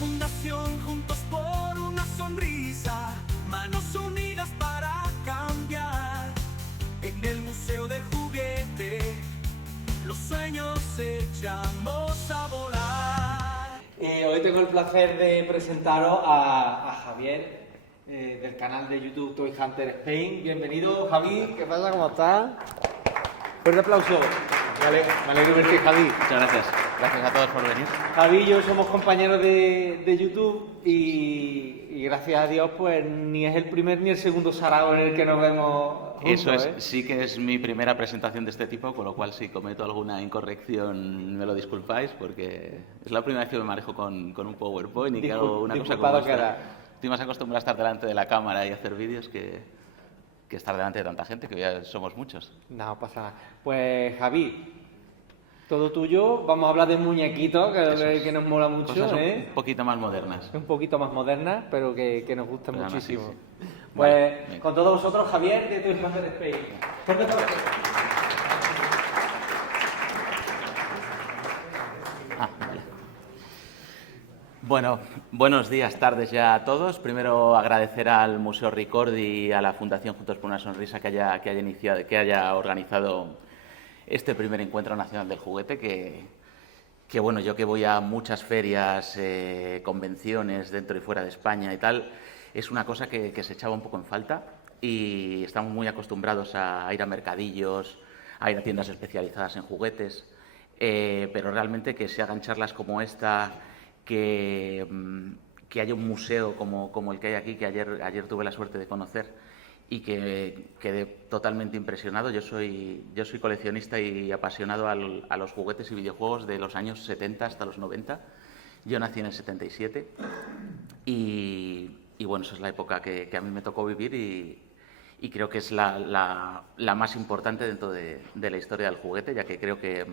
Fundación Juntos por una Sonrisa, manos unidas para cambiar. En el Museo del Juguete, los sueños echamos a volar. Hoy tengo el placer de presentaros a Javier del canal de YouTube Toy Hunter Spain. Bienvenido, Javi. ¿Qué pasa? ¿Cómo estás? Fuerte aplauso. Me alegro de verte, Javi. Muchas gracias. Gracias a todos por venir. Javi y yo somos compañeros de YouTube y gracias a Dios pues ni es el primer ni el segundo sarao en el que nos vemos juntos, Eso es, sí que es mi primera presentación de este tipo, con lo cual si cometo alguna incorrección me lo disculpáis, porque es la primera vez que me manejo con un PowerPoint y que hago una cosa como esta. Estoy más acostumbrado a estar delante de la cámara y hacer vídeos que estar delante de tanta gente, que ya somos muchos. No pasa nada. Pues Javi, todo tuyo. Vamos a hablar de muñequitos, que nos mola mucho, Cosas un poquito más modernas. Un poquito más modernas, pero que nos gustan muchísimo. Sí. Pues vale, con todos vosotros, Javier de Toy Hunter Spain. Vale. Bueno, buenos días, tardes ya a todos. Primero agradecer al Museo Ricordi y a la Fundación Juntos por una Sonrisa que haya organizado este primer encuentro nacional del juguete, que bueno, yo que voy a muchas ferias, convenciones dentro y fuera de España y tal, es una cosa que se echaba un poco en falta y estamos muy acostumbrados a ir a mercadillos, a ir a tiendas especializadas en juguetes, pero realmente que se hagan charlas como esta, que haya un museo como el que hay aquí, que ayer tuve la suerte de conocer, y que quedé totalmente impresionado. Yo soy coleccionista y apasionado a los juguetes y videojuegos de los años 70 hasta los 90. Yo nací en el 77 y bueno, esa es la época que a mí me tocó vivir y creo que es la más importante dentro de la historia del juguete, ya que creo que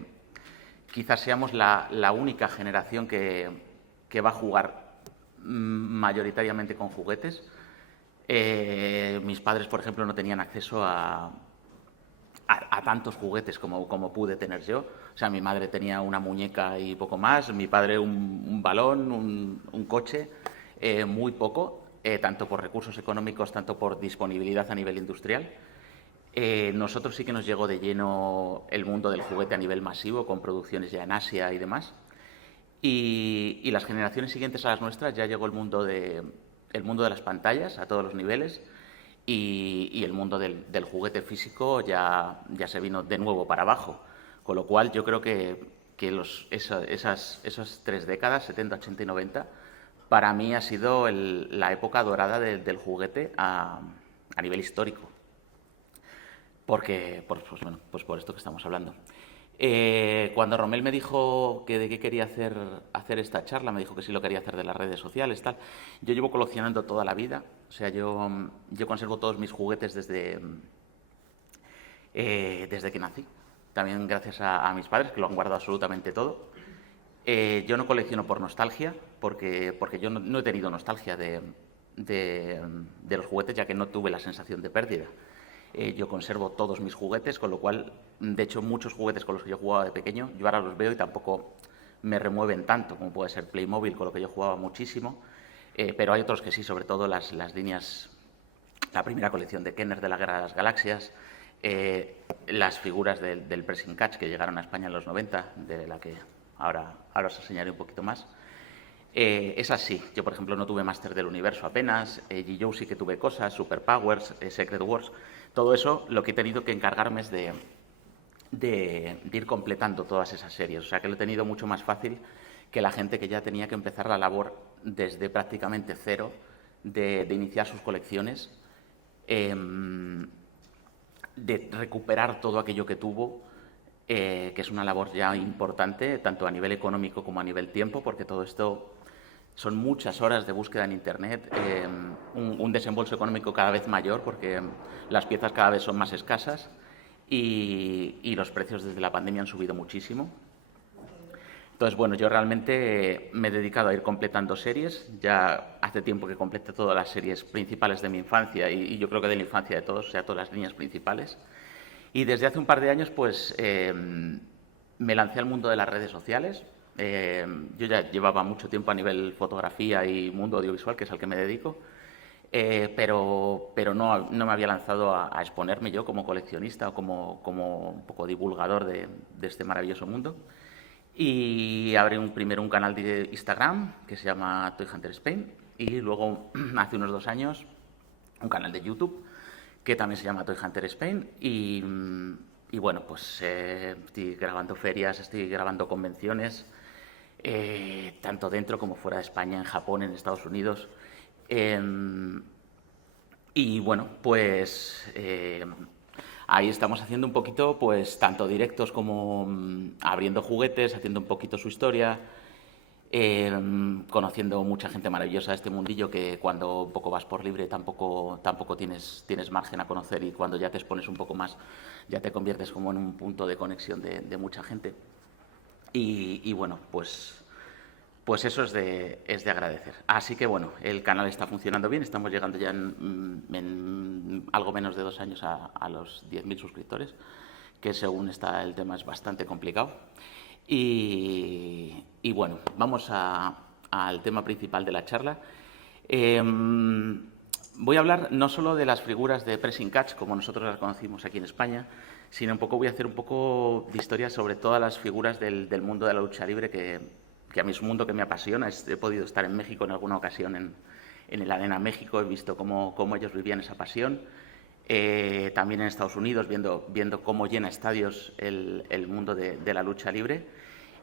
quizás seamos la única generación que va a jugar mayoritariamente con juguetes. Mis padres, por ejemplo, no tenían acceso a tantos juguetes como pude tener yo. O sea, mi madre tenía una muñeca y poco más, mi padre un balón, un coche, muy poco, tanto por recursos económicos, tanto por disponibilidad a nivel industrial. Nosotros sí que nos llegó de lleno el mundo del juguete a nivel masivo, con producciones ya en Asia y demás. Y las generaciones siguientes a las nuestras ya llegó el mundo de las pantallas a todos los niveles y el mundo del juguete físico ya se vino de nuevo para abajo. Con lo cual yo creo que esas 3 décadas, 70, 80 y 90, para mí ha sido la época dorada del juguete a nivel histórico. Porque, pues por esto que estamos hablando. Cuando Romel me dijo que de qué quería hacer esta charla, me dijo que sí lo quería hacer de las redes sociales, tal. Yo llevo coleccionando toda la vida, o sea, yo conservo todos mis juguetes desde que nací, también gracias a mis padres, que lo han guardado absolutamente todo. Yo no colecciono por nostalgia, porque yo no he tenido nostalgia de los juguetes, ya que no tuve la sensación de pérdida. Yo conservo todos mis juguetes, con lo cual, de hecho, muchos juguetes con los que yo jugaba de pequeño, yo ahora los veo y tampoco me remueven tanto, como puede ser Playmobil, con lo que yo jugaba muchísimo, pero hay otros que sí, sobre todo las líneas, la primera colección de Kenner de la Guerra de las Galaxias, las figuras del Pressing Catch que llegaron a España en los 90, de la que ahora os enseñaré un poquito más. Esas sí, yo por ejemplo no tuve Máster del Universo apenas, G.I. Joe sí que tuve cosas, Super Powers, Secret Wars. Todo eso lo que he tenido que encargarme es de ir completando todas esas series. O sea que lo he tenido mucho más fácil que la gente que ya tenía que empezar la labor desde prácticamente cero, de iniciar sus colecciones, de recuperar todo aquello que tuvo, que es una labor ya importante, tanto a nivel económico como a nivel tiempo, porque todo esto son muchas horas de búsqueda en Internet, un desembolso económico cada vez mayor porque las piezas cada vez son más escasas y los precios desde la pandemia han subido muchísimo. Entonces, bueno, yo realmente me he dedicado a ir completando series. Ya hace tiempo que completé todas las series principales de mi infancia y yo creo que de la infancia de todos, o sea, todas las líneas principales. Y desde hace un par de años, pues, me lancé al mundo de las redes sociales. Yo ya llevaba mucho tiempo a nivel fotografía y mundo audiovisual, que es al que me dedico, pero no me había lanzado a exponerme yo como coleccionista o como un poco divulgador de este maravilloso mundo. Y abrí primero un canal de Instagram que se llama Toy Hunter Spain y luego, hace unos 2 años, un canal de YouTube que también se llama Toy Hunter Spain y bueno, pues estoy grabando ferias, estoy grabando convenciones, tanto dentro como fuera de España, en Japón, en Estados Unidos. Y bueno, pues ahí estamos haciendo un poquito, pues tanto directos como abriendo juguetes, haciendo un poquito su historia, conociendo mucha gente maravillosa de este mundillo que cuando un poco vas por libre tampoco tienes margen a conocer, y cuando ya te expones un poco más ya te conviertes como en un punto de conexión de mucha gente. Y bueno, pues eso es de agradecer. Así que bueno, el canal está funcionando bien, estamos llegando ya en algo menos de 2 años a los 10.000 suscriptores, que según está el tema es bastante complicado. Y bueno, vamos al tema principal de la charla. Voy a hablar no solo de las figuras de Pressing Catch, como nosotros las conocimos aquí en España, sino voy a hacer un poco de historia sobre todas las figuras del mundo de la lucha libre, que a mí es un mundo que me apasiona. He podido estar en México en alguna ocasión, en el Arena México, he visto cómo ellos vivían esa pasión. También en Estados Unidos, viendo cómo llena estadios el mundo de la lucha libre.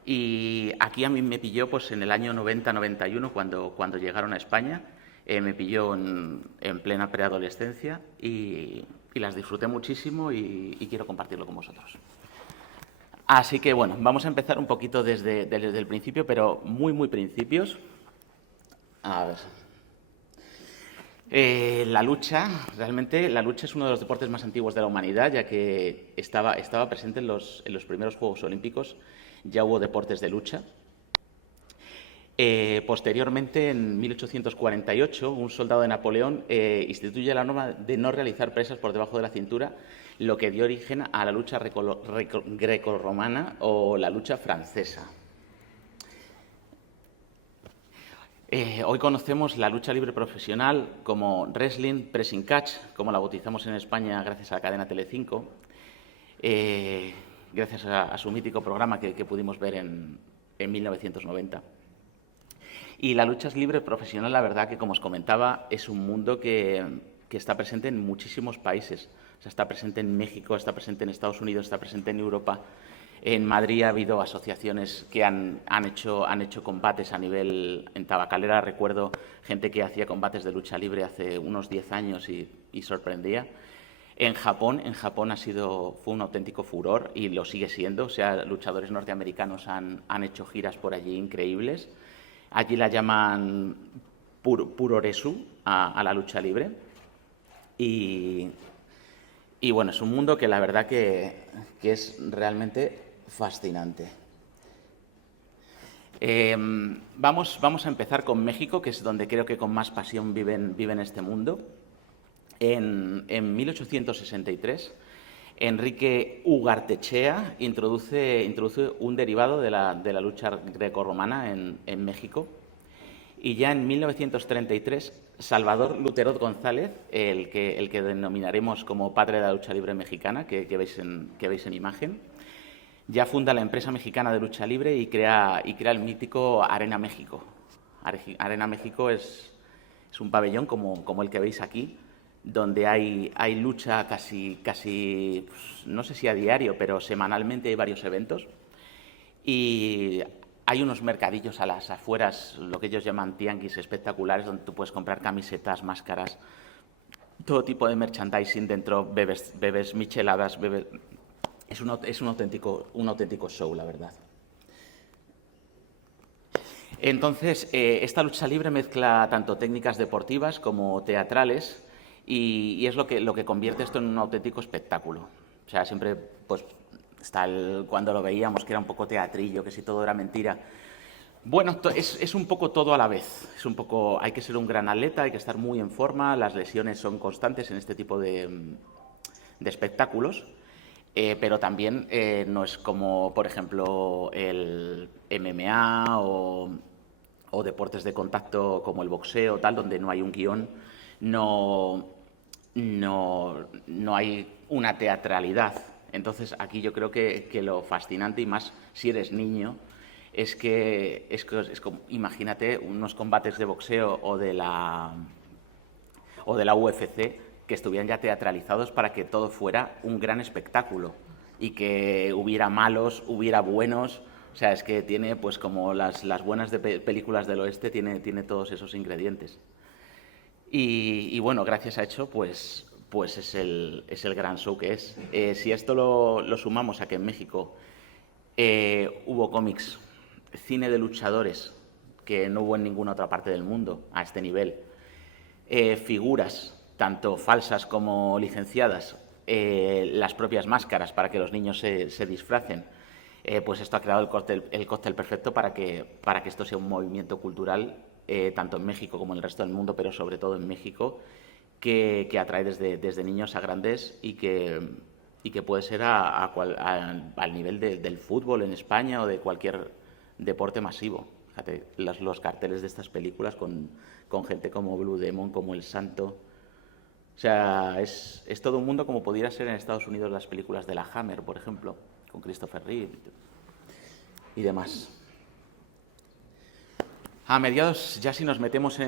Y aquí a mí me pilló pues en el año 90-91, cuando llegaron a España. Me pilló en plena preadolescencia y las disfruté muchísimo y quiero compartirlo con vosotros. Así que bueno, vamos a empezar un poquito desde el principio, pero muy principios. A ver. Realmente la lucha es uno de los deportes más antiguos de la humanidad, ya que estaba presente en los primeros Juegos Olímpicos. Ya hubo deportes de lucha. Posteriormente, en 1848, un soldado de Napoleón instituye la norma de no realizar presas por debajo de la cintura, lo que dio origen a la lucha grecorromana o la lucha francesa. Hoy conocemos la lucha libre profesional como wrestling, pressing catch, como la bautizamos en España gracias a la cadena Telecinco, gracias a su mítico programa que pudimos ver en 1990. Y la lucha libre profesional, la verdad que, como os comentaba, es un mundo que está presente en muchísimos países. O sea, está presente en México, está presente en Estados Unidos, está presente en Europa. En Madrid ha habido asociaciones que han hecho combates a nivel... En Tabacalera recuerdo gente que hacía combates de lucha libre hace unos 10 años y sorprendía. En Japón fue un auténtico furor y lo sigue siendo. O sea, luchadores norteamericanos han hecho giras por allí increíbles. Allí la llaman puroresu a la lucha libre. Y bueno, es un mundo que la verdad que es realmente fascinante. Vamos a empezar con México, que es donde creo que con más pasión viven este mundo. En 1863, Enrique Ugartechea introduce un derivado de la lucha grecorromana en México. Y ya en 1933, Salvador Luterot González, el que denominaremos como padre de la lucha libre mexicana, que veis en imagen, ya funda la empresa mexicana de lucha libre y crea el mítico Arena México. Arena México es un pabellón como el que veis aquí, donde hay lucha casi pues, no sé si a diario, pero semanalmente hay varios eventos. Y hay unos mercadillos a las afueras, lo que ellos llaman tianguis espectaculares, donde tú puedes comprar camisetas, máscaras, todo tipo de merchandising dentro, bebes micheladas, es un auténtico show, la verdad. Entonces, esta lucha libre mezcla tanto técnicas deportivas como teatrales y es lo que convierte esto en un auténtico espectáculo. O sea, siempre pues está cuando lo veíamos que era un poco teatrillo, que si todo era mentira. Bueno, es un poco todo a la vez. Hay que ser un gran atleta, hay que estar muy en forma, las lesiones son constantes en este tipo de espectáculos. pero también no es como, por ejemplo, el MMA o deportes de contacto como el boxeo, tal, donde no hay un guión, no hay una teatralidad. Entonces, aquí yo creo que lo fascinante, y más si eres niño, es como, imagínate unos combates de boxeo o de la UFC que estuvieran ya teatralizados para que todo fuera un gran espectáculo y que hubiera malos, hubiera buenos. O sea, es que tiene, pues como las buenas películas del oeste, tiene todos esos ingredientes. Y bueno, gracias a eso, pues es el gran show que es. Si esto lo sumamos a que en México hubo cómics, cine de luchadores, que no hubo en ninguna otra parte del mundo a este nivel, figuras, tanto falsas como licenciadas, las propias máscaras para que los niños se disfracen, pues esto ha creado el cóctel perfecto para que esto sea un movimiento cultural, tanto en México como en el resto del mundo, pero sobre todo en México, que atrae desde niños a grandes y que puede ser al nivel del fútbol en España o de cualquier deporte masivo. Fíjate, los carteles de estas películas con gente como Blue Demon, como El Santo. O sea, es todo un mundo como pudiera ser en Estados Unidos las películas de la Hammer, por ejemplo, con Christopher Reeve y demás. A mediados, ya si nos metemos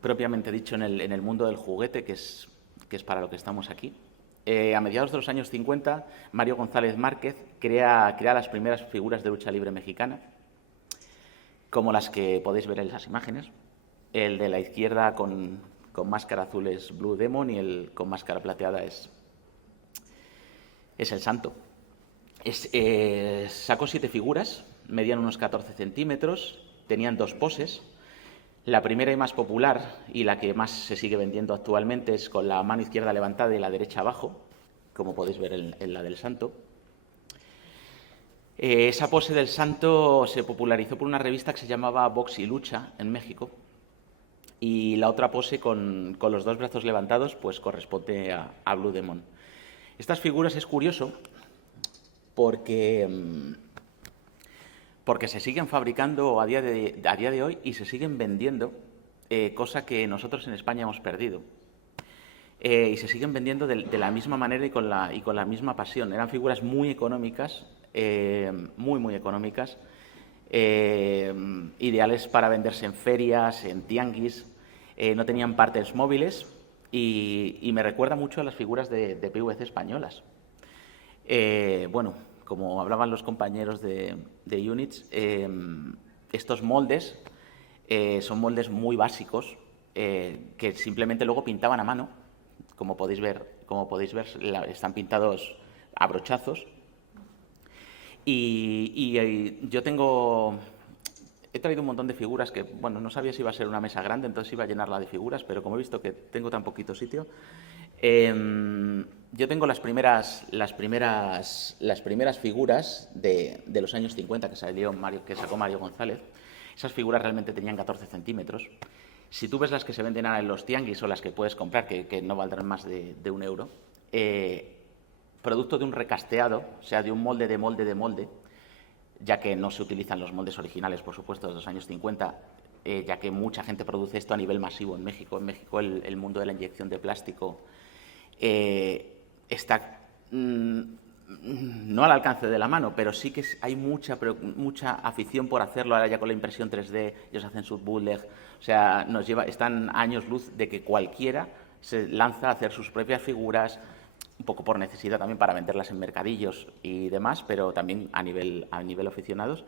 propiamente dicho en el mundo del juguete, que es para lo que estamos aquí, a mediados de los años 50, Mario González Márquez crea las primeras figuras de lucha libre mexicana, como las que podéis ver en las imágenes. El de la izquierda con máscara azul es Blue Demon y el con máscara plateada es El Santo. Sacó 7 figuras, medían unos 14 centímetros, tenían 2 poses. La primera y más popular, y la que más se sigue vendiendo actualmente, es con la mano izquierda levantada y la derecha abajo, como podéis ver en la del Santo. Esa pose del Santo se popularizó por una revista que se llamaba Box y Lucha en México, y la otra pose con los 2 brazos levantados pues corresponde a Blue Demon. Estas figuras es curioso porque se siguen fabricando a día de hoy y se siguen vendiendo, cosa que nosotros en España hemos perdido. Y se siguen vendiendo de la misma manera y con la misma pasión. Eran figuras muy económicas, muy económicas, ideales para venderse en ferias, en tianguis, no tenían partes móviles y me recuerda mucho a las figuras de PVC españolas. Bueno, como hablaban los compañeros de Units, estos moldes son moldes muy básicos que simplemente luego pintaban a mano. Como podéis ver, están pintados a brochazos. Y yo he traído un montón de figuras que, bueno, no sabía si iba a ser una mesa grande, entonces iba a llenarla de figuras, pero como he visto que tengo tan poquito sitio, yo tengo las primeras figuras de los años 50 que sacó Mario González. Esas figuras realmente tenían 14 centímetros. Si tú ves las que se venden ahora en los tianguis o las que puedes comprar, que no valdrán más de €1, producto de un recasteado, o sea, de un molde de molde, ya que no se utilizan los moldes originales, por supuesto, de los años 50, ya que mucha gente produce esto a nivel masivo en México. En México el mundo de la inyección de plástico está no al alcance de la mano, pero sí que hay mucha afición por hacerlo. Ahora ya con la impresión 3D, ellos hacen su bootleg, o sea, están años luz de que cualquiera se lanza a hacer sus propias figuras, un poco por necesidad también para venderlas en mercadillos y demás, pero también a nivel aficionados.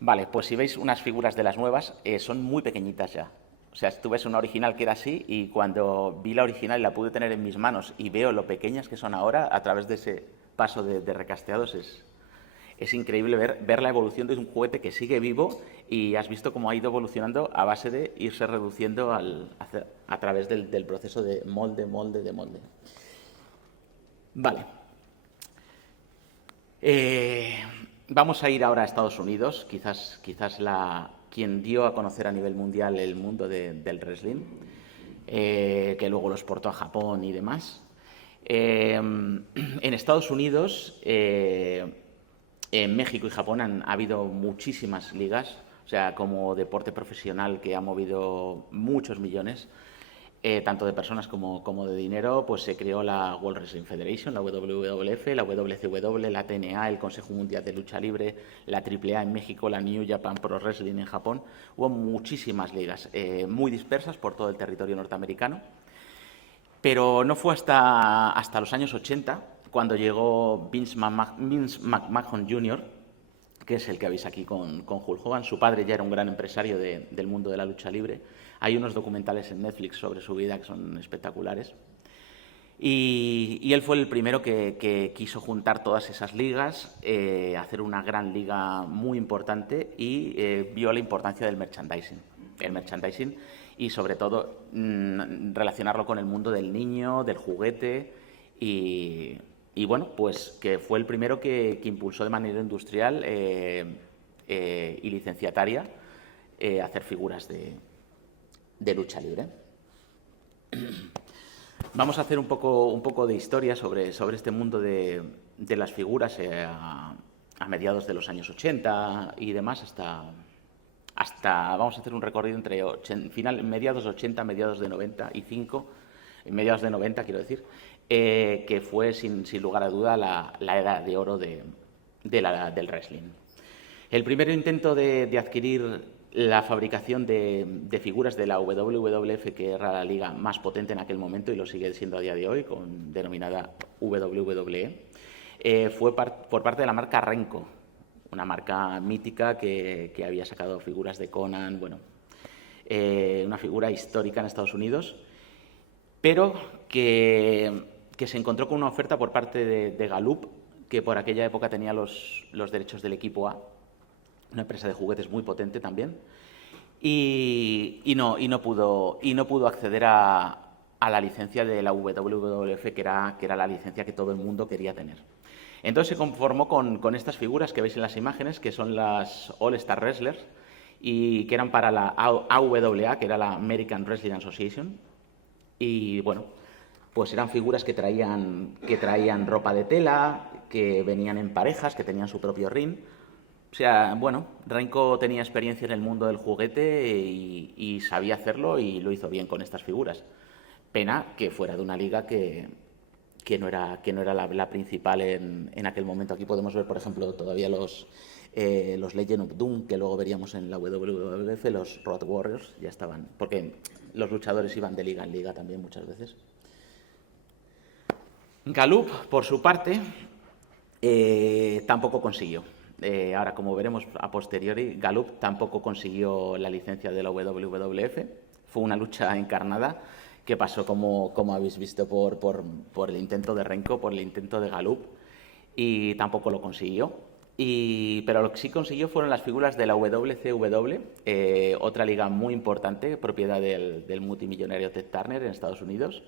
Vale, pues si veis unas figuras de las nuevas, son muy pequeñitas ya. O sea, tú ves una original que era así y cuando vi la original y la pude tener en mis manos y veo lo pequeñas que son ahora, a través de ese paso de recasteados, es increíble ver la evolución de un juguete que sigue vivo y has visto cómo ha ido evolucionando a base de irse reduciendo a través del proceso de molde. Vale. Vamos a ir ahora a Estados Unidos, quizás quien dio a conocer a nivel mundial el mundo del wrestling, que luego lo exportó a Japón y demás. En Estados Unidos, en México y Japón ha habido muchísimas ligas, o sea, como deporte profesional que ha movido muchos millones, tanto de personas como de dinero. Pues se creó la World Wrestling Federation, la WWF, la WCW, la TNA, el Consejo Mundial de Lucha Libre, la AAA en México, la New Japan Pro Wrestling en Japón. Hubo muchísimas ligas, muy dispersas por todo el territorio norteamericano. Pero no fue hasta los años 80 cuando llegó Vince McMahon Jr., que es el que habéis aquí con Hulk Hogan. Su padre ya era un gran empresario del mundo de la lucha libre. Hay unos documentales en Netflix sobre su vida que son espectaculares. Y él fue el primero que quiso juntar todas esas ligas, hacer una gran liga muy importante, y vio la importancia del merchandising. El merchandising y, sobre todo, relacionarlo con el mundo del niño, del juguete, y bueno, pues que fue el primero que impulsó de manera industrial y licenciataria hacer figuras de lucha libre. Vamos a hacer un poco de historia sobre este mundo de las figuras a mediados de los años 80 y demás, hasta vamos a hacer un recorrido entre mediados de 80, mediados de 95, mediados de 90 quiero decir, que fue sin lugar a duda la edad de oro del wrestling. El primer intento de adquirir la fabricación de figuras de la WWF, que era la liga más potente en aquel momento y lo sigue siendo a día de hoy, denominada WWE, fue por parte de la marca Renko, una marca mítica que había sacado figuras de Conan, bueno, una figura histórica en Estados Unidos, pero que se encontró con una oferta por parte de Galoob, que por aquella época tenía los derechos del equipo A, una empresa de juguetes muy potente también, y no pudo acceder a la licencia de la WWF, que era la licencia que todo el mundo quería tener. Entonces se conformó con estas figuras que veis en las imágenes, que son las All Star Wrestlers, y que eran para la AWA, que era la American Wrestling Association. Y bueno, pues eran figuras que traían ropa de tela, que venían en parejas, que tenían su propio ring. O sea, bueno, Renko tenía experiencia en el mundo del juguete y sabía hacerlo, y lo hizo bien con estas figuras. Pena que fuera de una liga que no era la principal en aquel momento. Aquí podemos ver, por ejemplo, todavía los Legend of Doom, que luego veríamos en la WWF, los Road Warriors, ya estaban, porque los luchadores iban de liga en liga también muchas veces. Galoob, por su parte, tampoco consiguió. Ahora, como veremos a posteriori, Galoob tampoco consiguió la licencia de la WWF. Fue una lucha encarnada que pasó, como habéis visto, por el intento de Renko, por el intento de Galoob, y tampoco lo consiguió. Pero lo que sí consiguió fueron las figuras de la WCW, otra liga muy importante, propiedad del multimillonario Ted Turner en Estados Unidos,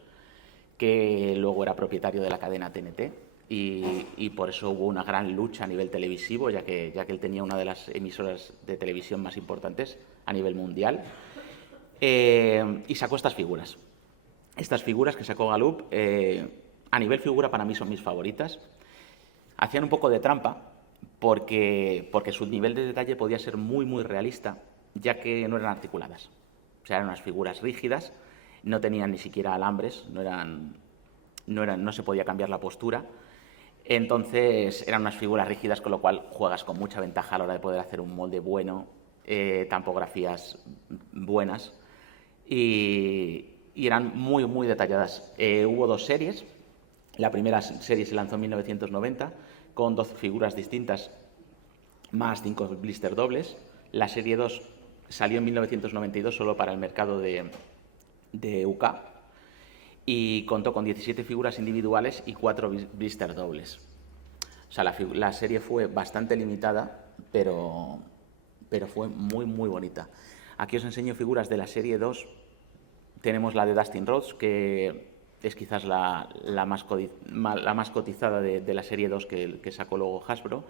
que luego era propietario de la cadena TNT, y por eso hubo una gran lucha a nivel televisivo, ya que él tenía una de las emisoras de televisión más importantes a nivel mundial, y sacó estas figuras. Estas figuras que sacó Galoob, a nivel figura, para mí son mis favoritas. Hacían un poco de trampa porque su nivel de detalle podía ser muy, muy realista, ya que no eran articuladas. O sea, eran unas figuras rígidas, no tenían ni siquiera alambres, no se podía cambiar la postura. Entonces eran unas figuras rígidas, con lo cual juegas con mucha ventaja a la hora de poder hacer un molde bueno, tampografías buenas, y eran muy, muy detalladas. Hubo dos series. La primera serie se lanzó en 1990 con 12 figuras distintas más 5 blister dobles. La serie 2 salió en 1992 solo para el mercado de UK y contó con 17 figuras individuales y 4 blister dobles. O sea, la serie fue bastante limitada, pero fue muy, muy bonita. Aquí os enseño figuras de la serie 2. Tenemos la de Dustin Rhodes, que es quizás la más cotizada de la serie 2 que sacó luego Hasbro.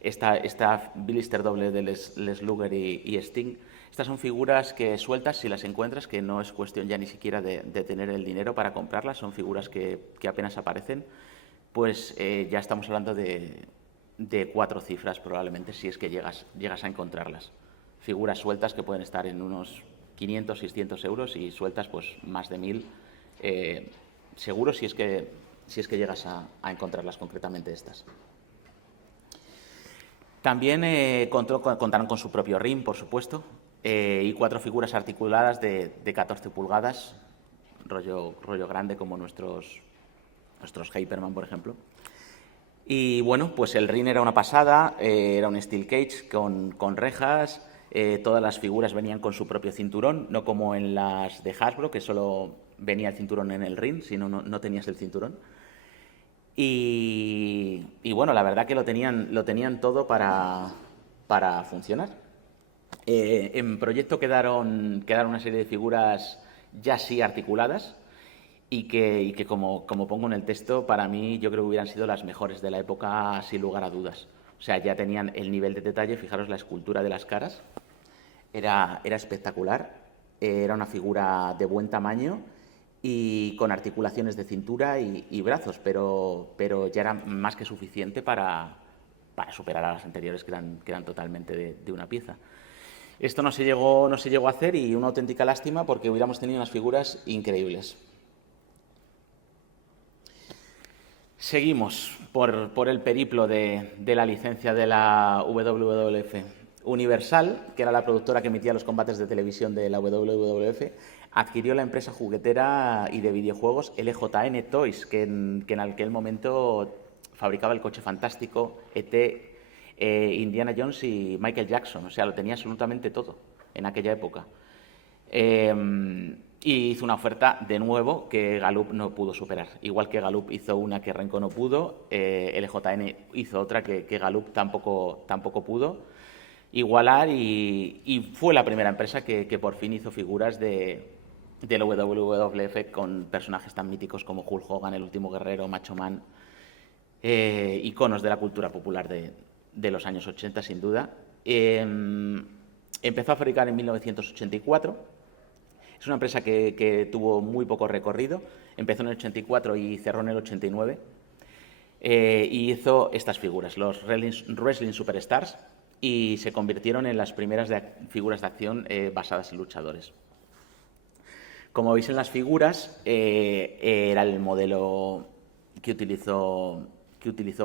Esta blister doble de Les Luger y Sting Estas son figuras que sueltas, si las encuentras, que no es cuestión ya ni siquiera de tener el dinero para comprarlas, son figuras que apenas aparecen, pues ya estamos hablando de 4 cifras probablemente, si es que llegas a encontrarlas. Figuras sueltas que pueden estar en unos 500, 600 euros y sueltas pues más de 1000, seguro si es que llegas a encontrarlas concretamente estas. También contaron con su propio ring, por supuesto, y 4 figuras articuladas de 14 pulgadas, rollo grande como nuestros Hyperman, por ejemplo. Y bueno, pues el ring era una pasada, era un steel cage con rejas, todas las figuras venían con su propio cinturón, no como en las de Hasbro, que solo venía el cinturón en el ring, sino no tenías el cinturón. Y bueno, la verdad que lo tenían todo para funcionar. En proyecto quedaron una serie de figuras ya sí articuladas y que como pongo en el texto, para mí yo creo que hubieran sido las mejores de la época sin lugar a dudas. O sea, ya tenían el nivel de detalle, fijaros la escultura de las caras, era espectacular, era una figura de buen tamaño y con articulaciones de cintura y brazos, pero ya era más que suficiente para superar a las anteriores que eran totalmente de una pieza. Esto no se llegó a hacer y una auténtica lástima porque hubiéramos tenido unas figuras increíbles. Seguimos por el periplo de la licencia de la WWF. Universal, que era la productora que emitía los combates de televisión de la WWF, adquirió la empresa juguetera y de videojuegos LJN Toys, que en aquel momento fabricaba el coche fantástico, E.T., Indiana Jones y Michael Jackson. O sea, lo tenía absolutamente todo en aquella época. Y hizo una oferta, de nuevo, que Gallup no pudo superar. Igual que Gallup hizo una que Renko no pudo, LJN hizo otra que Gallup tampoco pudo igualar y fue la primera empresa que por fin hizo figuras de la WWF con personajes tan míticos como Hulk Hogan, El Último Guerrero, Macho Man, iconos de la cultura popular de los años 80, sin duda. Empezó a fabricar en 1984. Es una empresa que tuvo muy poco recorrido. Empezó en el 84 y cerró en el 89. Y hizo estas figuras, los Wrestling Superstars, y se convirtieron en las primeras figuras de acción basadas en luchadores. Como veis en las figuras, era el modelo que utilizó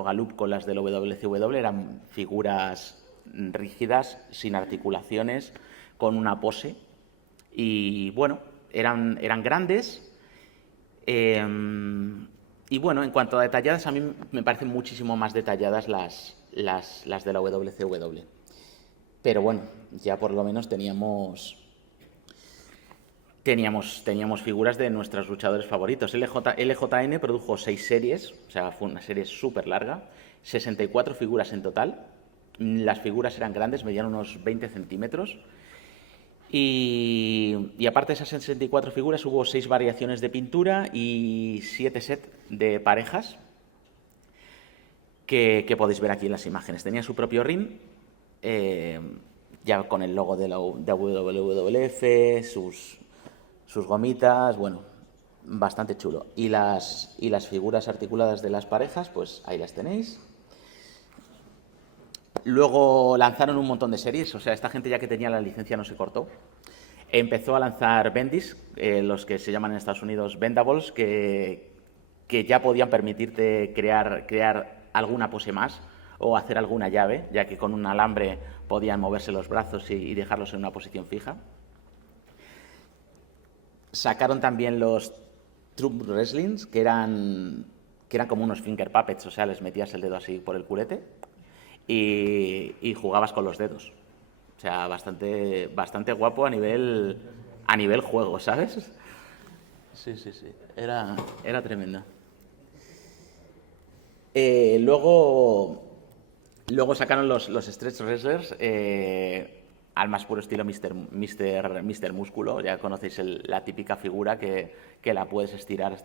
Gallup con las del WCW. Eran figuras rígidas, sin articulaciones, con una pose. Y bueno, eran grandes. Y bueno, en cuanto a detalladas, a mí me parecen muchísimo más detalladas las de la WCW. Pero bueno, ya por lo menos teníamos figuras de nuestros luchadores favoritos. LJN produjo 6 series, o sea, fue una serie súper larga, 64 figuras en total. Las figuras eran grandes, medían unos 20 centímetros. Y aparte de esas 64 figuras, hubo 6 variaciones de pintura y 7 sets de parejas que podéis ver aquí en las imágenes. Tenía su propio ring, ya con el logo de la WWF, sus gomitas, bueno, bastante chulo. Y las figuras articuladas de las parejas, pues ahí las tenéis. Luego lanzaron un montón de series, o sea, esta gente ya que tenía la licencia no se cortó. Empezó a lanzar Bendis, los que se llaman en Estados Unidos Vendables, que ya podían permitirte crear alguna pose más o hacer alguna llave, ya que con un alambre podían moverse los brazos y dejarlos en una posición fija. Sacaron también los Troop Wrestlings, que eran como unos finger puppets, o sea, les metías el dedo así por el culete y jugabas con los dedos. O sea, bastante guapo a nivel juego, ¿sabes? Sí. Era tremenda. Luego sacaron los Stretch Wrestlers al más puro estilo Mr. Músculo. Ya conocéis la típica figura que la puedes estirar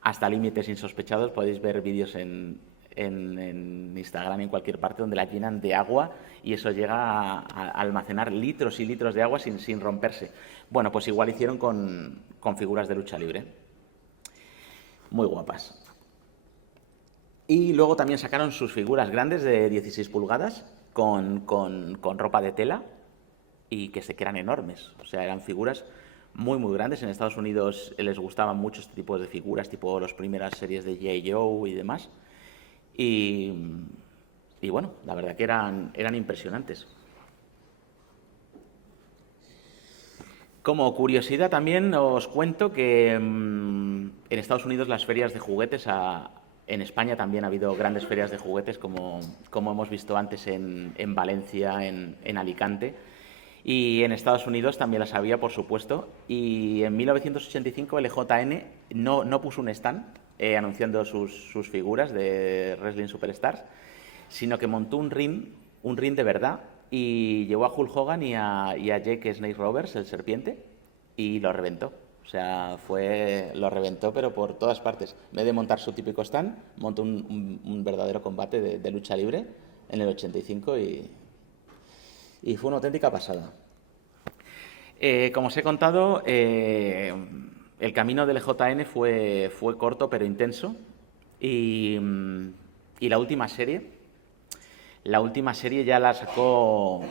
hasta límites insospechados. Podéis ver vídeos en en Instagram y en cualquier parte, donde la llenan de agua y eso llega a almacenar litros y litros de agua sin romperse. Bueno, pues igual hicieron con figuras de lucha libre. Muy guapas. Y luego también sacaron sus figuras grandes de 16 pulgadas con ropa de tela y que se quedan enormes. O sea, eran figuras muy, muy grandes. En Estados Unidos les gustaban mucho este tipo de figuras, tipo las primeras series de G.I. Joe y demás. Y bueno, la verdad que eran impresionantes. Como curiosidad también os cuento que en Estados Unidos las ferias de juguetes, en España también ha habido grandes ferias de juguetes como hemos visto antes en Valencia, en Alicante, y en Estados Unidos también las había, por supuesto, y en 1985 el EJN no puso un stand anunciando sus figuras de Wrestling Superstars, sino que montó un ring de verdad, y llevó a Hulk Hogan y a Jake Snake Roberts, el serpiente, y lo reventó. O sea, lo reventó, pero por todas partes. En vez de montar su típico stand, montó un verdadero combate de lucha libre en el 85 y fue una auténtica pasada. Como os he contado, el camino del EJN fue corto pero intenso, y la última serie ya la sacó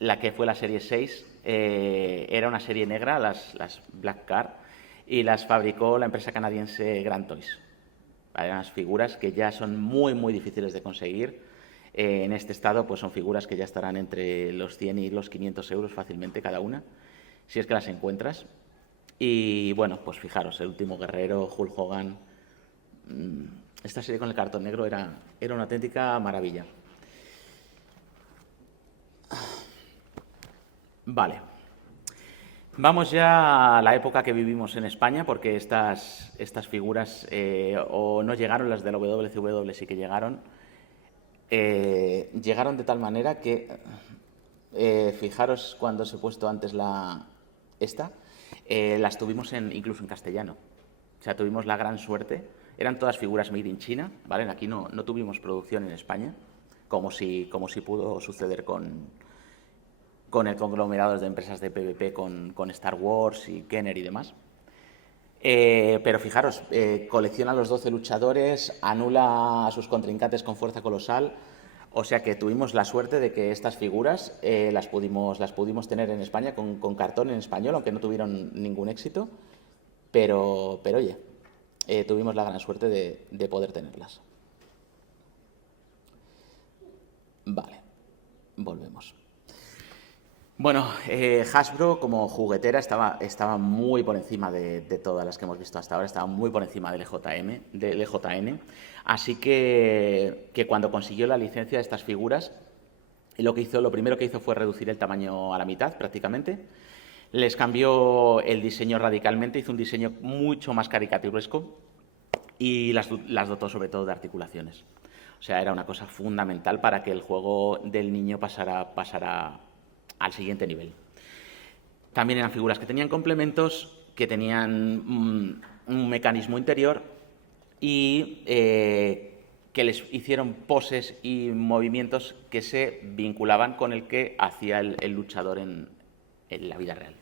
la que fue la serie 6, era una serie negra, las Black Card, y las fabricó la empresa canadiense Grand Toys. Eran unas figuras que ya son muy, muy difíciles de conseguir. En este estado pues son figuras que ya estarán entre los 100 y los 500 euros fácilmente cada una, si es que las encuentras. Y bueno, pues fijaros, el último guerrero, Hulk Hogan, esta serie con el cartón negro era una auténtica maravilla. Vale, vamos ya a la época que vivimos en España, porque estas figuras o no llegaron, las de la WCW sí que llegaron. Llegaron de tal manera que, fijaros cuando os he puesto antes las tuvimos incluso en castellano. O sea, tuvimos la gran suerte. Eran todas figuras made in China, ¿vale? Aquí no tuvimos producción en España, como si pudo suceder con el conglomerado de empresas de PvP, con Star Wars y Kenner y demás. Pero fijaros, colecciona a los 12 luchadores, anula a sus contrincantes con fuerza colosal. O sea que tuvimos la suerte de que estas figuras las pudimos tener en España con cartón en español, aunque no tuvieron ningún éxito. Pero oye, tuvimos la gran suerte de poder tenerlas. Vale, volvemos. Bueno, Hasbro como juguetera estaba muy por encima de todas las que hemos visto hasta ahora, estaba muy por encima del EJN, así que cuando consiguió la licencia de estas figuras, lo primero que hizo fue reducir el tamaño a la mitad prácticamente, les cambió el diseño radicalmente, hizo un diseño mucho más caricaturesco y las dotó sobre todo de articulaciones. O sea, era una cosa fundamental para que el juego del niño pasara al siguiente nivel. También eran figuras que tenían complementos, que tenían un mecanismo interior y que les hicieron poses y movimientos que se vinculaban con el que hacía el luchador en la vida real.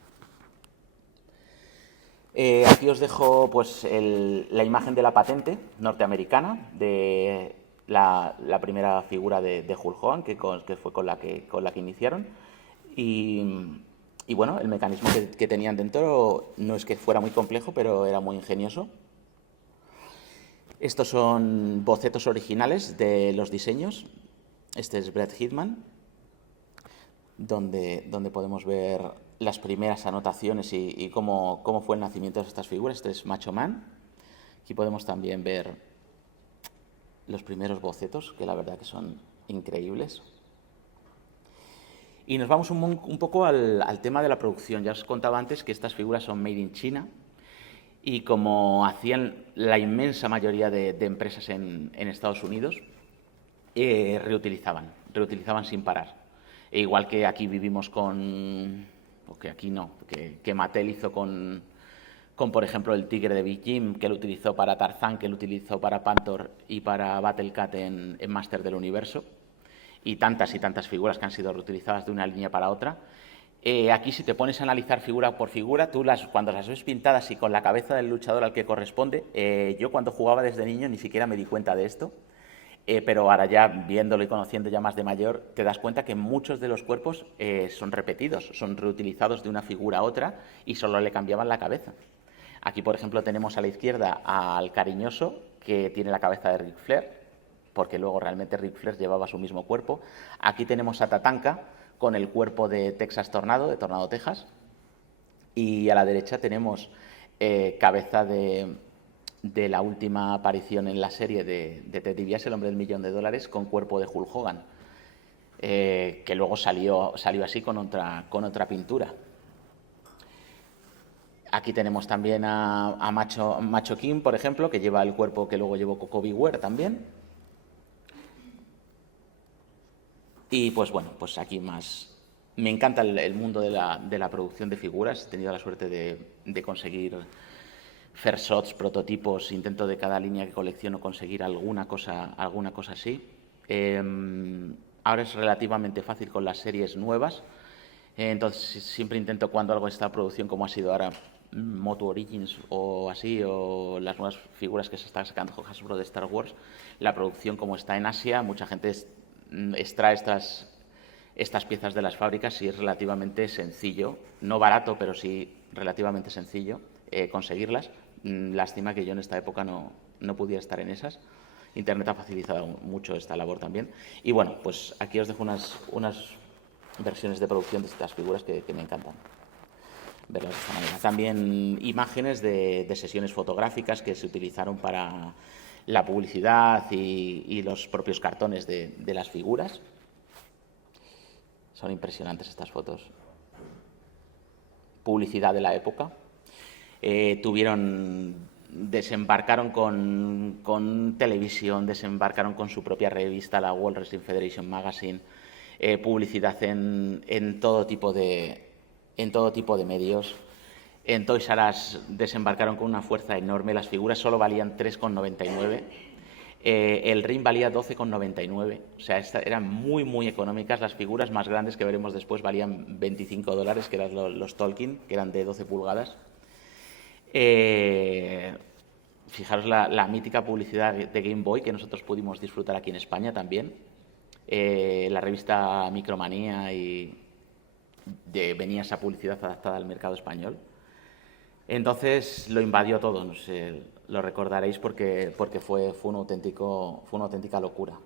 Aquí os dejo pues la imagen de la patente norteamericana de la primera figura de Hulk Hogan, que fue con la que iniciaron. Y bueno, el mecanismo que tenían dentro no es que fuera muy complejo, pero era muy ingenioso. Estos son bocetos originales de los diseños. Este es Bret Hitman, donde podemos ver las primeras anotaciones y cómo fue el nacimiento de estas figuras. Este es Macho Man. Aquí podemos también ver los primeros bocetos, que la verdad que son increíbles. Y nos vamos un poco al tema de la producción. Ya os contaba antes que estas figuras son made in China y como hacían la inmensa mayoría de empresas en Estados Unidos, reutilizaban sin parar. E igual que aquí vivimos que aquí no, que Mattel hizo con con por ejemplo el tigre de Big Jim, que lo utilizó para Tarzán, que lo utilizó para Panther y para Battle Cat en Master del Universo, y tantas figuras que han sido reutilizadas de una línea para otra. Aquí, si te pones a analizar figura por figura, tú cuando las ves pintadas y con la cabeza del luchador al que corresponde, yo cuando jugaba desde niño ni siquiera me di cuenta de esto, pero ahora ya viéndolo y conociendo ya más de mayor, te das cuenta que muchos de los cuerpos son repetidos, son reutilizados de una figura a otra y solo le cambiaban la cabeza. Aquí, por ejemplo, tenemos a la izquierda al Cariñoso, que tiene la cabeza de Ric Flair, porque luego realmente Ric Flair llevaba su mismo cuerpo. Aquí tenemos a Tatanka, con el cuerpo de Texas Tornado, de Tornado Texas. Y a la derecha tenemos cabeza de la última aparición en la serie de Ted DiBiase, el hombre del $1.000.000, con cuerpo de Hulk Hogan, que luego salió así con otra pintura. Aquí tenemos también a Macho King, por ejemplo, que lleva el cuerpo que luego llevó Coco Beware también. Y pues bueno, pues aquí más. Me encanta el mundo de la producción de figuras. He tenido la suerte de conseguir first shots, prototipos. Intento de cada línea que colecciono conseguir alguna cosa así. Ahora es relativamente fácil con las series nuevas. Entonces siempre intento, cuando algo está en producción, como ha sido ahora Moto Origins o así, o las nuevas figuras que se está sacando Hasbro de Star Wars, la producción, como está en Asia, mucha gente extrae estas piezas de las fábricas y es relativamente sencillo, no barato, pero sí relativamente sencillo conseguirlas. Lástima que yo en esta época no pudiera estar en esas. Internet ha facilitado mucho esta labor también. Y bueno, pues aquí os dejo unas versiones de producción de estas figuras que me encantan verlas de esta manera. También imágenes de sesiones fotográficas que se utilizaron para la publicidad y los propios cartones de las figuras. Son impresionantes estas fotos. Publicidad de la época. Desembarcaron con televisión, desembarcaron con su propia revista, la World Wrestling Federation Magazine, publicidad en todo tipo de medios. En Toys R Us desembarcaron con una fuerza enorme. Las figuras solo valían 3,99. El ring valía 12,99. O sea, eran muy económicas. Las figuras más grandes que veremos después valían $25, que eran los Tolkien, que eran de 12 pulgadas. Fijaros la mítica publicidad de Game Boy que nosotros pudimos disfrutar aquí en España también. La revista Micromanía venía esa publicidad adaptada al mercado español. Entonces lo invadió todo, no sé, lo recordaréis porque fue una auténtica locura.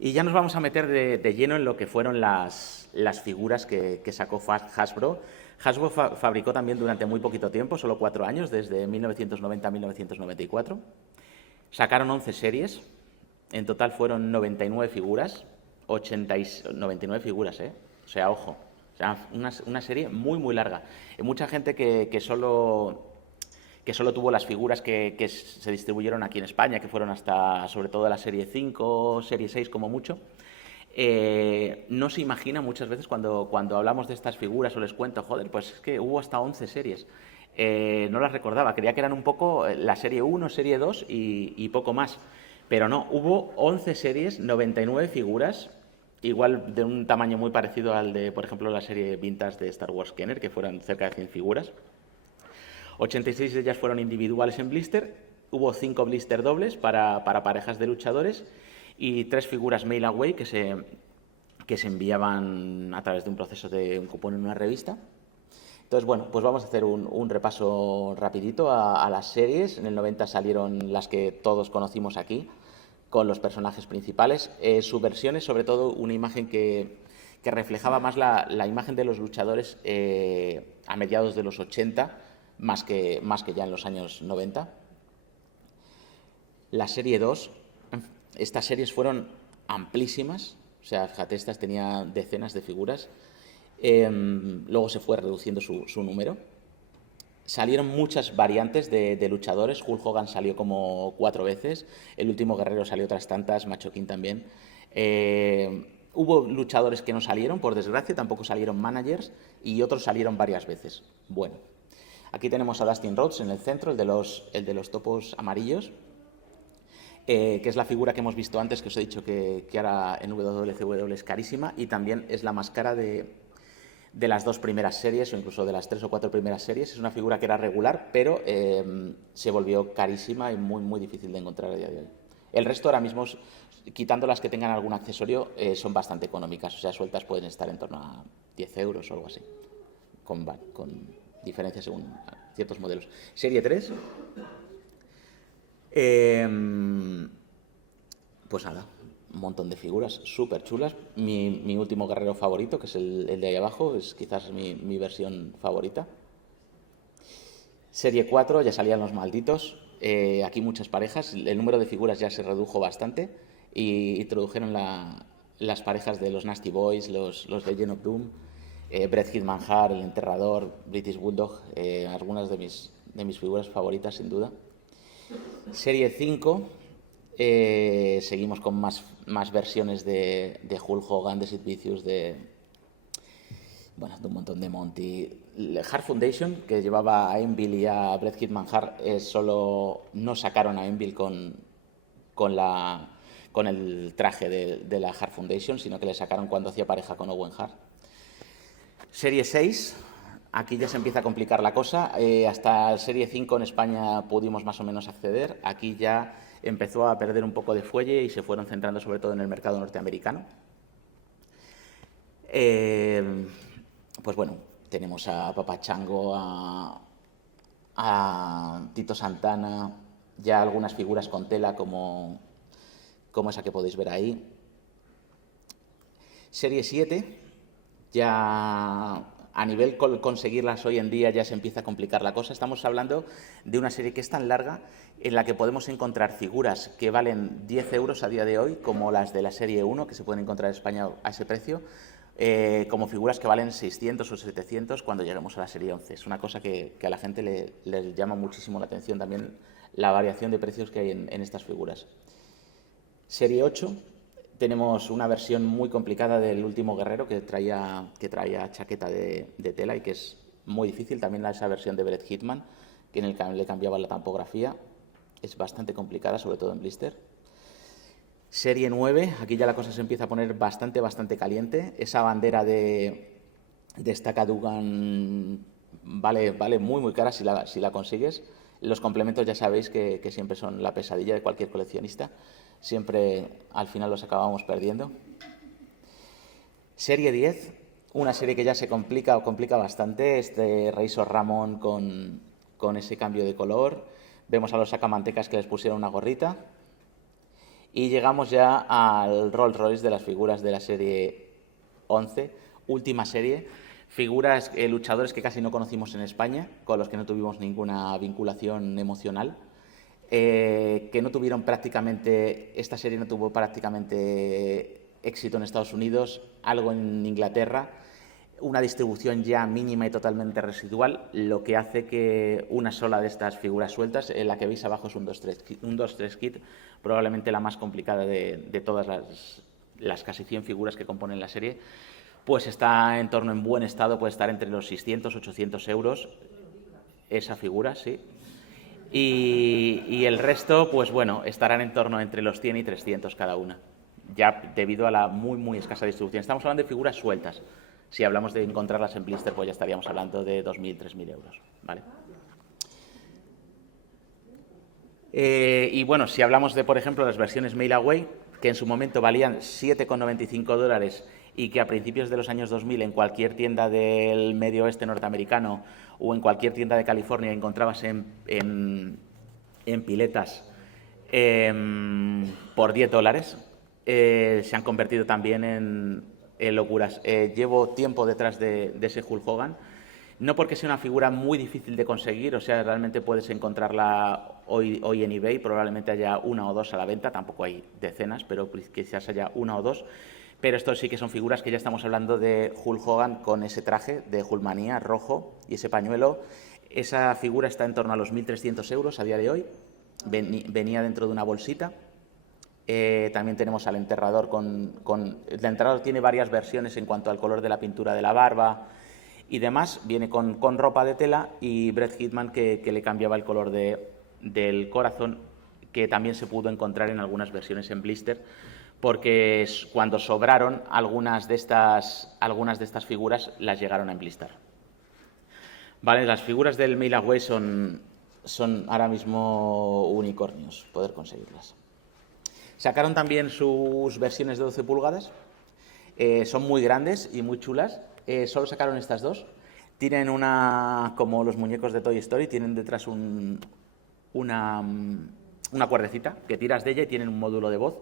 Y ya nos vamos a meter de lleno en lo que fueron las figuras que sacó Hasbro. Hasbro fabricó también durante muy poquito tiempo, solo 4 años, desde 1990 a 1994. Sacaron 11 series, en total fueron 99 figuras, 99 figuras, o sea, ojo. O sea, una serie muy larga. Hay mucha gente que solo tuvo las figuras que se distribuyeron aquí en España, que fueron hasta, sobre todo, la serie 5, serie 6 como mucho. No se imagina muchas veces cuando hablamos de estas figuras o les cuento, joder, pues es que hubo hasta 11 series. No las recordaba, creía que eran un poco la serie 1, serie 2 y poco más. Pero no, hubo 11 series, 99 figuras, igual de un tamaño muy parecido al de, por ejemplo, la serie Vintage de Star Wars Kenner, que fueron cerca de 100 figuras. 86 de ellas fueron individuales en blister, hubo 5 blister dobles para parejas de luchadores y 3 figuras mail away que se enviaban a través de un proceso de un cupón en una revista. Entonces, bueno, pues vamos a hacer un repaso rapidito a las series. En el 90 salieron las que todos conocimos aquí, con los personajes principales. Su versión es sobre todo una imagen que reflejaba más la imagen de los luchadores a mediados de los 80, más que ya en los años 90. La serie 2, estas series fueron amplísimas, o sea, fíjate, estas tenía decenas de figuras. Luego se fue reduciendo su número. Salieron muchas variantes de luchadores. Hulk Hogan salió como 4 veces. El último guerrero salió otras tantas. Macho King también. Hubo luchadores que no salieron, por desgracia, tampoco salieron managers y otros salieron varias veces. Bueno, aquí tenemos a Dustin Rhodes en el centro, el de los topos amarillos, que es la figura que hemos visto antes, que os he dicho que ahora en WCW es carísima y también es la más cara de las 2 primeras series o incluso de las 3 o 4 primeras series. Es una figura que era regular, pero se volvió carísima y muy, muy difícil de encontrar a día de hoy. El resto ahora mismo, quitando las que tengan algún accesorio, son bastante económicas, o sea, sueltas pueden estar en torno a 10 euros o algo así, con diferencias según ciertos modelos. Serie 3. Pues nada, un montón de figuras súper chulas. Mi último guerrero favorito, que es el de ahí abajo, es quizás mi versión favorita. Serie 4, ya salían los malditos. Aquí muchas parejas, el número de figuras ya se redujo bastante y introdujeron las parejas de los Nasty Boys, los Legend of Doom, Bret Hitman Hart, el Enterrador, British Bulldog, algunas de mis figuras favoritas sin duda. Serie 5, seguimos con más versiones de Hulk Hogan, de Sid Vicious, de un montón de Monty. Hart Foundation, que llevaba a Anvil y a Bret Hitman Hart, solo no sacaron a Anvil con el traje de la Hart Foundation, sino que le sacaron cuando hacía pareja con Owen Hart. Serie 6, aquí ya se empieza a complicar la cosa. Hasta Serie 5 en España pudimos más o menos acceder. Aquí ya empezó a perder un poco de fuelle y se fueron centrando sobre todo en el mercado norteamericano. Pues bueno, tenemos a Papachango, a Tito Santana, ya algunas figuras con tela como esa que podéis ver ahí. Serie 7, ya a nivel conseguirlas hoy en día ya se empieza a complicar la cosa. Estamos hablando de una serie que es tan larga en la que podemos encontrar figuras que valen 10 euros a día de hoy, como las de la serie 1, que se pueden encontrar en España a ese precio, como figuras que valen 600 o 700 cuando lleguemos a la serie 11. Es una cosa que a la gente le llama muchísimo la atención también, la variación de precios que hay en estas figuras. Serie 8, tenemos una versión muy complicada del último guerrero que traía chaqueta de tela y que es muy difícil. También esa versión de Bret Hitman, que le cambiaba la tampografía, es bastante complicada, sobre todo en blister. Serie 9, aquí ya la cosa se empieza a poner bastante caliente. Esa bandera de Staka Dugan vale muy cara si la consigues. Los complementos ya sabéis que siempre son la pesadilla de cualquier coleccionista. Siempre al final los acabamos perdiendo. Serie 10, una serie que ya se complica bastante. Este Razor Ramón con ese cambio de color. Vemos a los sacamantecas que les pusieron una gorrita. Y llegamos ya al Rolls Royce de las figuras de la serie 11, última serie. Figuras, luchadores que casi no conocimos en España, con los que no tuvimos ninguna vinculación emocional, que no tuvieron esta serie no tuvo prácticamente éxito en Estados Unidos, algo en Inglaterra, una distribución ya mínima y totalmente residual, lo que hace que una sola de estas figuras sueltas, la que veis abajo es un 2-3 kit, probablemente la más complicada de todas las casi 100 figuras que componen la serie, pues está en torno en buen estado, puede estar entre los 600-800 euros esa figura, sí. Y el resto, pues bueno, estarán en torno entre los 100 y 300 cada una, ya debido a la muy escasa distribución. Estamos hablando de figuras sueltas. Si hablamos de encontrarlas en blister, pues ya estaríamos hablando de 2.000-3.000 euros, ¿vale? Y bueno, si hablamos de, por ejemplo, las versiones Mail Away, que en su momento valían $7,95 y que a principios de los años 2000 en cualquier tienda del medio oeste norteamericano o en cualquier tienda de California encontrabas en piletas por $10, se han convertido también en locuras. Llevo tiempo detrás de ese Hulk Hogan, no porque sea una figura muy difícil de conseguir, o sea, realmente puedes encontrarla hoy en eBay, probablemente haya una o dos a la venta, tampoco hay decenas, pero quizás haya una o dos. Pero estos sí que son figuras que ya estamos hablando de Hulk Hogan con ese traje de Hulkmanía rojo y ese pañuelo. Esa figura está en torno a los 1.300 euros a día de hoy. Venía dentro de una bolsita También tenemos al enterrador el enterrador tiene varias versiones en cuanto al color de la pintura de la barba y demás. Viene con ropa de tela, y Bret Hitman que le cambiaba el color del corazón, que también se pudo encontrar en algunas versiones en blister, porque cuando sobraron algunas de estas figuras las llegaron a emblistar. Vale, las figuras del Mail Away son ahora mismo unicornios, poder conseguirlas. Sacaron también sus versiones de 12 pulgadas, son muy grandes y muy chulas. Solo sacaron estas dos. Tienen como los muñecos de Toy Story, tienen detrás una cuerdecita que tiras de ella y tienen un módulo de voz.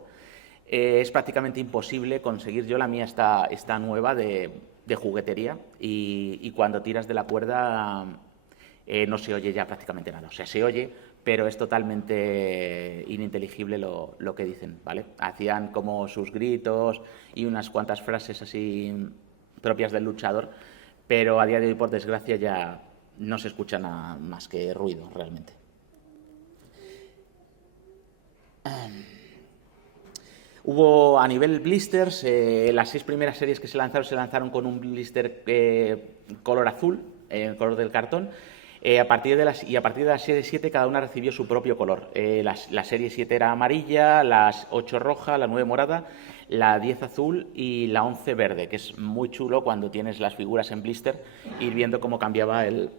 Es prácticamente imposible conseguir. Yo la mía está nueva de juguetería, y cuando tiras de la cuerda no se oye ya prácticamente nada. O sea, se oye, pero es totalmente ininteligible lo que dicen, ¿vale? Hacían como sus gritos y unas cuantas frases así propias del luchador, pero a día de hoy, por desgracia, ya no se escucha nada más que ruido, realmente. Hubo a nivel blisters, las 6 primeras series que se lanzaron con un blister color azul, el color del cartón. A partir de la serie 7 cada una recibió su propio color. La serie 7 era amarilla, las 8 roja, la 9 morada, la 10 azul y la 11 verde, que es muy chulo cuando tienes las figuras en blister, ir viendo cómo cambiaba el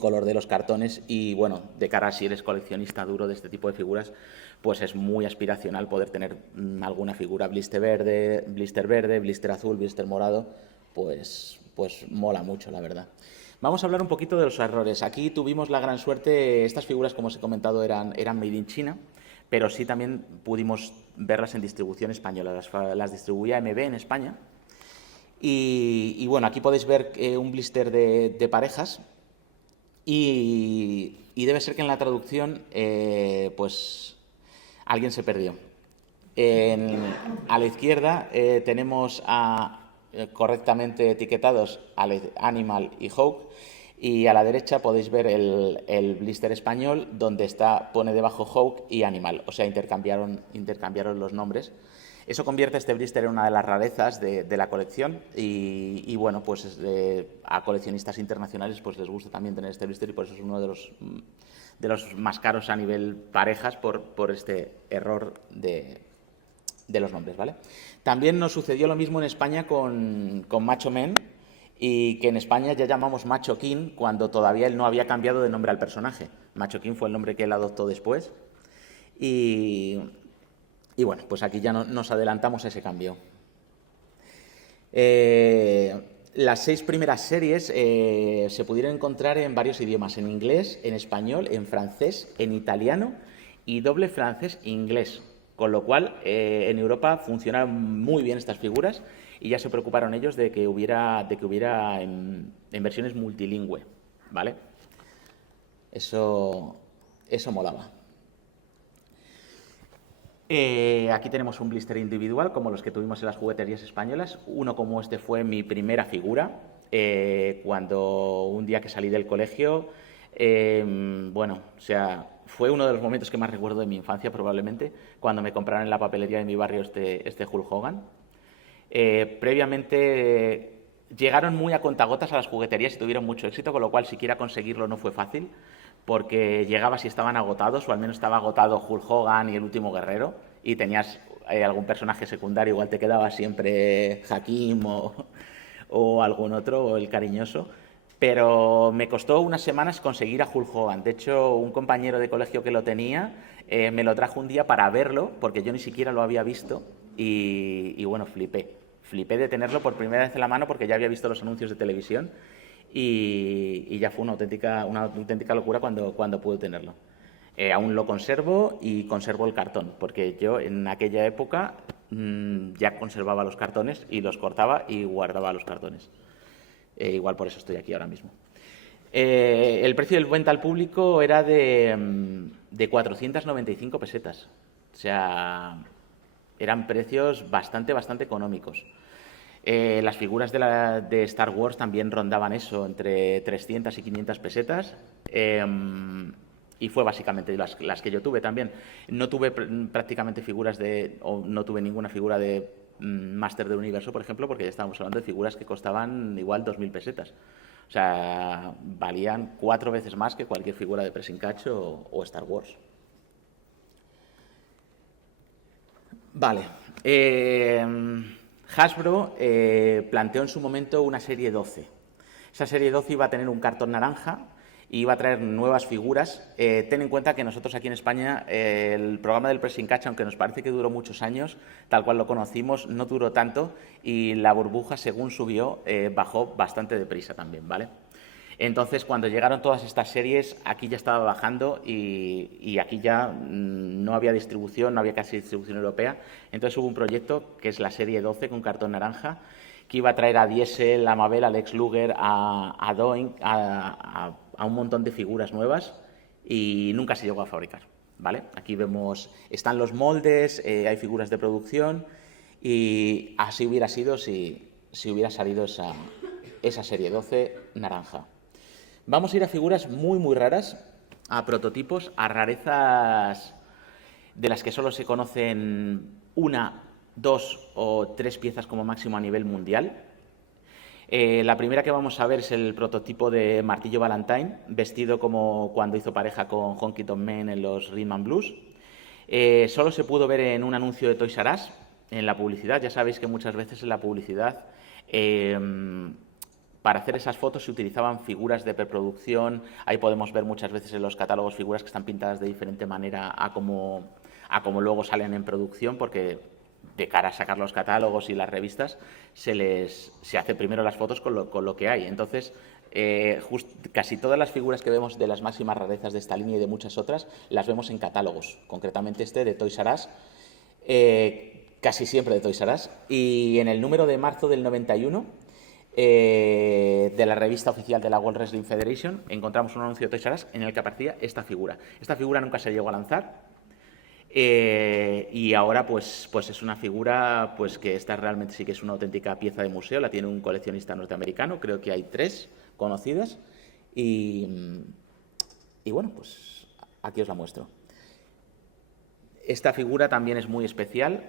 color de los cartones. Y bueno, de cara a si eres coleccionista duro de este tipo de figuras, pues es muy aspiracional poder tener alguna figura blister verde, blister azul, blister morado, pues mola mucho, la verdad. Vamos a hablar un poquito de los errores. Aquí tuvimos la gran suerte, estas figuras, como os he comentado, eran made in China, pero sí también pudimos verlas en distribución española. Las distribuía MB en España. Y bueno, aquí podéis ver un blister de parejas, y debe ser que en la traducción pues alguien se perdió. A la izquierda tenemos correctamente etiquetados Animal y Hawk, y a la derecha podéis ver el blister español, donde pone debajo Hawk y Animal, o sea, intercambiaron los nombres. Eso convierte este blister en una de las rarezas de la colección, y bueno, pues a coleccionistas internacionales pues les gusta también tener este blister, y por eso es uno de los más caros a nivel parejas por este error de los nombres, ¿vale? También nos sucedió lo mismo en España con Macho Man, y que en España ya llamamos Macho King cuando todavía él no había cambiado de nombre al personaje. Macho King fue el nombre que él adoptó después, y bueno, pues aquí ya nos adelantamos a ese cambio. Las 6 primeras series se pudieron encontrar en varios idiomas: en inglés, en español, en francés, en italiano y doble francés-inglés. Con lo cual, en Europa funcionaron muy bien estas figuras, y ya se preocuparon ellos de que hubiera en versiones multilingüe, ¿vale? Eso molaba. Aquí tenemos un blister individual, como los que tuvimos en las jugueterías españolas. Uno como este fue mi primera figura, cuando un día que salí del colegio, bueno, o sea, fue uno de los momentos que más recuerdo de mi infancia, probablemente, cuando me compraron en la papelería de mi barrio este Hulk Hogan. Previamente llegaron muy a contagotas a las jugueterías y tuvieron mucho éxito, con lo cual siquiera conseguirlo no fue fácil, porque llegabas y estaban agotados, o al menos estaba agotado Hulk Hogan y el Último Guerrero, y tenías algún personaje secundario, igual te quedaba siempre Hakim o algún otro, o el cariñoso. Pero me costó unas semanas conseguir a Hulk Hogan. De hecho, un compañero de colegio que lo tenía me lo trajo un día para verlo, porque yo ni siquiera lo había visto, y bueno, flipé de tenerlo por primera vez en la mano, porque ya había visto los anuncios de televisión, y ya fue una auténtica locura cuando pude tenerlo. Aún lo conservo, y conservo el cartón, porque yo en aquella época ya conservaba los cartones y los cortaba y guardaba los cartones. Igual por eso estoy aquí ahora mismo. El precio del venta al público era de 495 pesetas. O sea, eran precios bastante económicos. Las figuras de Star Wars también rondaban eso, entre 300 y 500 pesetas. y fue básicamente las que yo tuve también. No tuve prácticamente figuras o no tuve ninguna figura de Máster del Universo, por ejemplo, porque ya estábamos hablando de figuras que costaban igual 2.000 pesetas. O sea, valían 4 veces más que cualquier figura de Pressing Catch o Star Wars. Vale. Hasbro planteó en su momento una serie 12. Esa serie 12 iba a tener un cartón naranja y iba a traer nuevas figuras. Ten en cuenta que nosotros aquí en España el programa del Pressing Catch, aunque nos parece que duró muchos años, tal cual lo conocimos, no duró tanto y la burbuja, según subió, bajó bastante deprisa también, ¿vale? Entonces, cuando llegaron todas estas series, aquí ya estaba bajando y aquí ya no había distribución, no había casi distribución europea. Entonces hubo un proyecto que es la serie 12 con cartón naranja, que iba a traer a Diesel, a Mabel, a Lex Luger, a Doink, a un montón de figuras nuevas y nunca se llegó a fabricar, ¿vale? Aquí vemos, están los moldes, hay figuras de producción y así hubiera sido si hubiera salido esa serie 12 naranja. Vamos a ir a figuras muy, muy raras, a prototipos, a rarezas de las que solo se conocen 1, 2 o 3 piezas como máximo a nivel mundial. La primera que vamos a ver es el prototipo de Martillo Valentine, vestido como cuando hizo pareja con Honky Tonk Man en los Rhythm and Blues. Solo se pudo ver en un anuncio de Toys R Us, en la publicidad. Ya sabéis que muchas veces en la publicidad para hacer esas fotos se utilizaban figuras de preproducción. Ahí podemos ver muchas veces en los catálogos figuras que están pintadas de diferente manera a como luego salen en producción, porque de cara a sacar los catálogos y las revistas se hace primero las fotos con lo que hay. Entonces, casi todas las figuras que vemos de las máximas rarezas de esta línea y de muchas otras las vemos en catálogos, concretamente este de Toys R Us, casi siempre de Toys R Us. Y en el número de marzo del 91 de la revista oficial de la World Wrestling Federation encontramos un anuncio de Toys R Us en el que aparecía esta figura. Esta figura nunca se llegó a lanzar y ahora pues es una figura pues que esta realmente sí que es una auténtica pieza de museo. La tiene un coleccionista norteamericano, creo que hay 3 conocidas y bueno, pues aquí os la muestro. Esta figura también es muy especial.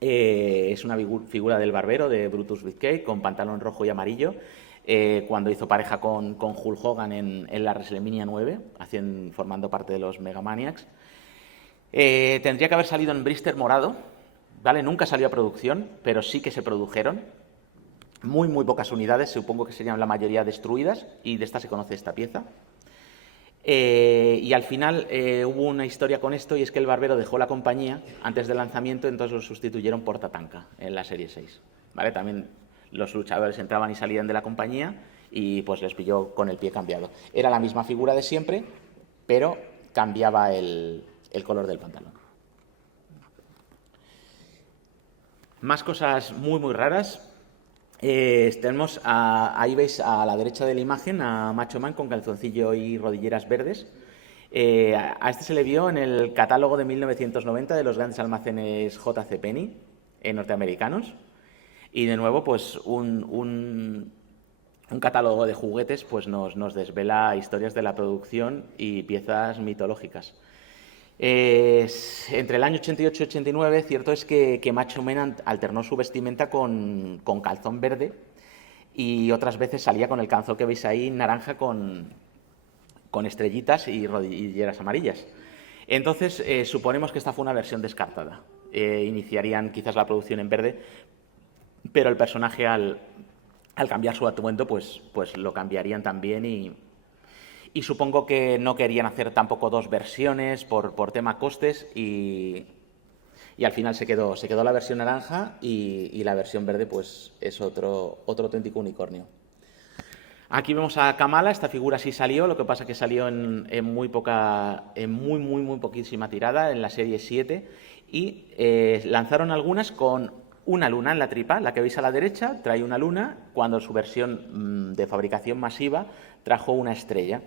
Es una figura del barbero de Brutus Beefcake con pantalón rojo y amarillo, cuando hizo pareja con Hulk Hogan en la WrestleMania 9, formando parte de los Megamaniacs. Tendría que haber salido en blister morado, ¿vale? Nunca salió a producción, pero sí que se produjeron. Muy, muy pocas unidades, supongo que serían la mayoría destruidas, y de esta se conoce esta pieza. Y al final hubo una historia con esto, y es que el barbero dejó la compañía antes del lanzamiento, entonces lo sustituyeron por Tatanka en la serie 6. ¿Vale? También los luchadores entraban y salían de la compañía y pues les pilló con el pie cambiado. Era la misma figura de siempre, pero cambiaba el color del pantalón. Más cosas muy, muy raras. Tenemos ahí veis a la derecha de la imagen a Macho Man con calzoncillo y rodilleras verdes. A este se le vio en el catálogo de 1990 de los grandes almacenes J.C. Penney norteamericanos. Y de nuevo, pues un catálogo de juguetes pues nos desvela historias de la producción y piezas mitológicas. Entre el año 88 y 89, cierto es que Macho Man alternó su vestimenta con calzón verde y otras veces salía con el calzón que veis ahí naranja con estrellitas y rodilleras amarillas. Entonces, suponemos que esta fue una versión descartada. Iniciarían quizás la producción en verde, pero el personaje al cambiar su atuendo pues lo cambiarían también y supongo que no querían hacer tampoco 2 versiones por tema costes y al final se quedó la versión naranja y la versión verde pues es otro auténtico unicornio. Aquí vemos a Kamala. Esta figura sí salió, lo que pasa que salió en muy poquísima tirada, en la serie 7, y lanzaron algunas con una luna en la tripa. La que veis a la derecha trae una luna, cuando su versión de fabricación masiva trajo una estrella.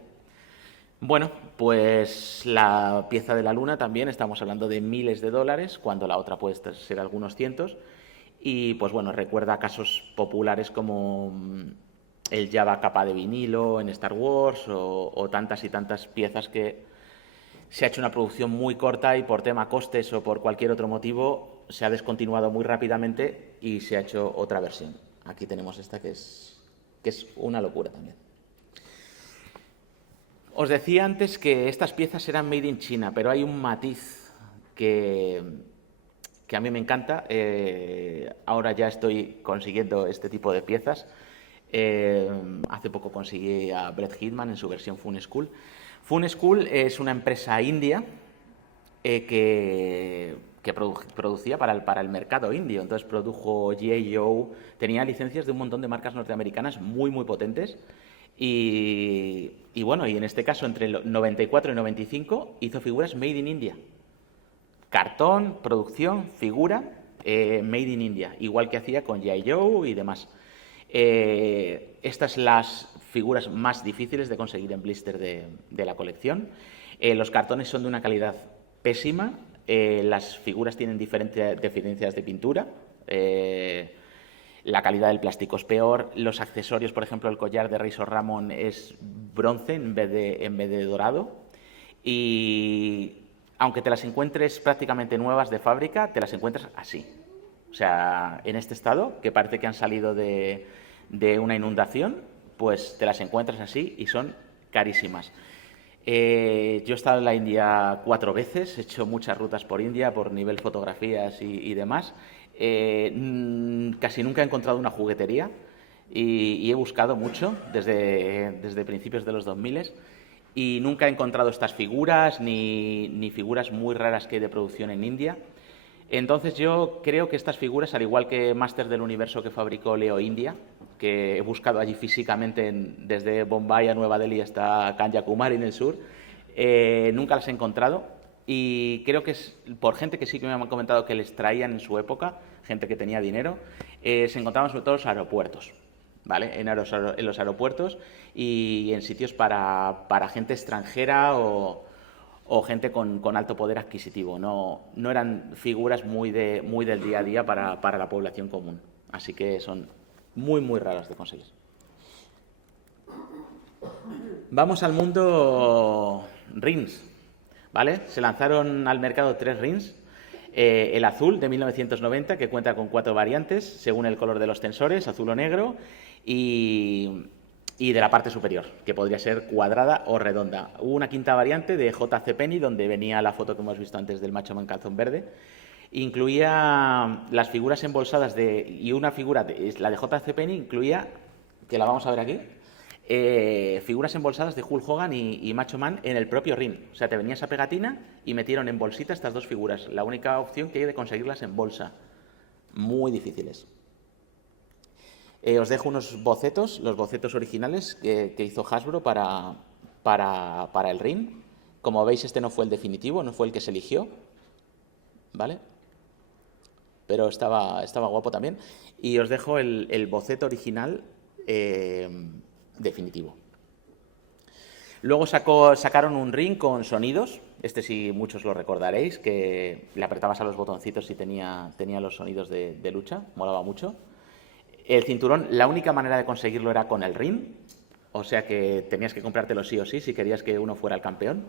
Bueno, pues la pieza de la luna también, estamos hablando de miles de dólares, cuando la otra puede ser algunos cientos, y pues bueno, recuerda casos populares como el Jabba capa de vinilo en Star Wars o tantas y tantas piezas que se ha hecho una producción muy corta y por tema costes o por cualquier otro motivo se ha descontinuado muy rápidamente y se ha hecho otra versión. Aquí tenemos esta que es una locura también. Os decía antes que estas piezas eran made in China, pero hay un matiz que a mí me encanta. Ahora ya estoy consiguiendo este tipo de piezas. Hace poco conseguí a Brett Hitman en su versión Fun School. Fun School es una empresa india que producía para el mercado indio. Entonces produjo G.I. Joe, tenía licencias de un montón de marcas norteamericanas muy, muy potentes. Y bueno, y en este caso, entre el 94 y 95, hizo figuras made in India. Cartón, producción, figura, made in India. Igual que hacía con G.I. Joe y demás. Estas son las figuras más difíciles de conseguir en blister de la colección. Los cartones son de una calidad pésima. Las figuras tienen diferentes deficiencias de pintura. La calidad del plástico es peor. Los accesorios, por ejemplo, el collar de Razor Ramon es bronce en vez de dorado. Y aunque te las encuentres prácticamente nuevas de fábrica, te las encuentras así. O sea, en este estado, que parece que han salido de una inundación, pues te las encuentras así y son carísimas. Yo he estado en la India 4 veces, he hecho muchas rutas por India, por nivel fotografías y demás. Casi nunca he encontrado una juguetería y he buscado mucho desde principios de los 2000 y nunca he encontrado estas figuras ni figuras muy raras que hay de producción en India. Entonces yo creo que estas figuras, al igual que Masters del Universo que fabricó Leo India, que he buscado allí físicamente desde Bombay a Nueva Delhi hasta Kanyakumari en el sur, nunca las he encontrado y creo que es por gente que sí que me han comentado que les traían en su época, gente que tenía dinero, se encontraban sobre todo en los aeropuertos, ¿vale? En los aeropuertos y en sitios para gente extranjera o gente con alto poder adquisitivo. No eran figuras muy del día a día para la población común. Así que son muy, muy raras de conseguir. Vamos al mundo rings, ¿vale? Se lanzaron al mercado 3 rings. El azul de 1990, que cuenta con 4 variantes, según el color de los tensores, azul o negro, y de la parte superior, que podría ser cuadrada o redonda. Hubo una quinta variante de J.C. Penney, donde venía la foto que hemos visto antes del Macho Man calzón verde. Incluía las figuras embolsadas y una figura, la de J.C. Penney, incluía, que la vamos a ver aquí, figuras embolsadas de Hulk Hogan y Macho Man en el propio ring. O sea, te venía esa pegatina y metieron en bolsita estas dos figuras. La única opción que hay de conseguirlas en bolsa. Muy difíciles. Os dejo unos bocetos, los bocetos originales que hizo Hasbro para el ring. Como veis, este no fue el definitivo, no fue el que se eligió, ¿vale? Pero estaba guapo también. Y os dejo el boceto original definitivo. Luego sacaron un ring con sonidos. Este sí muchos lo recordaréis, que le apretabas a los botoncitos y tenía los sonidos de lucha. Molaba mucho. El cinturón, la única manera de conseguirlo era con el ring, o sea que tenías que comprártelo sí o sí si querías que uno fuera el campeón.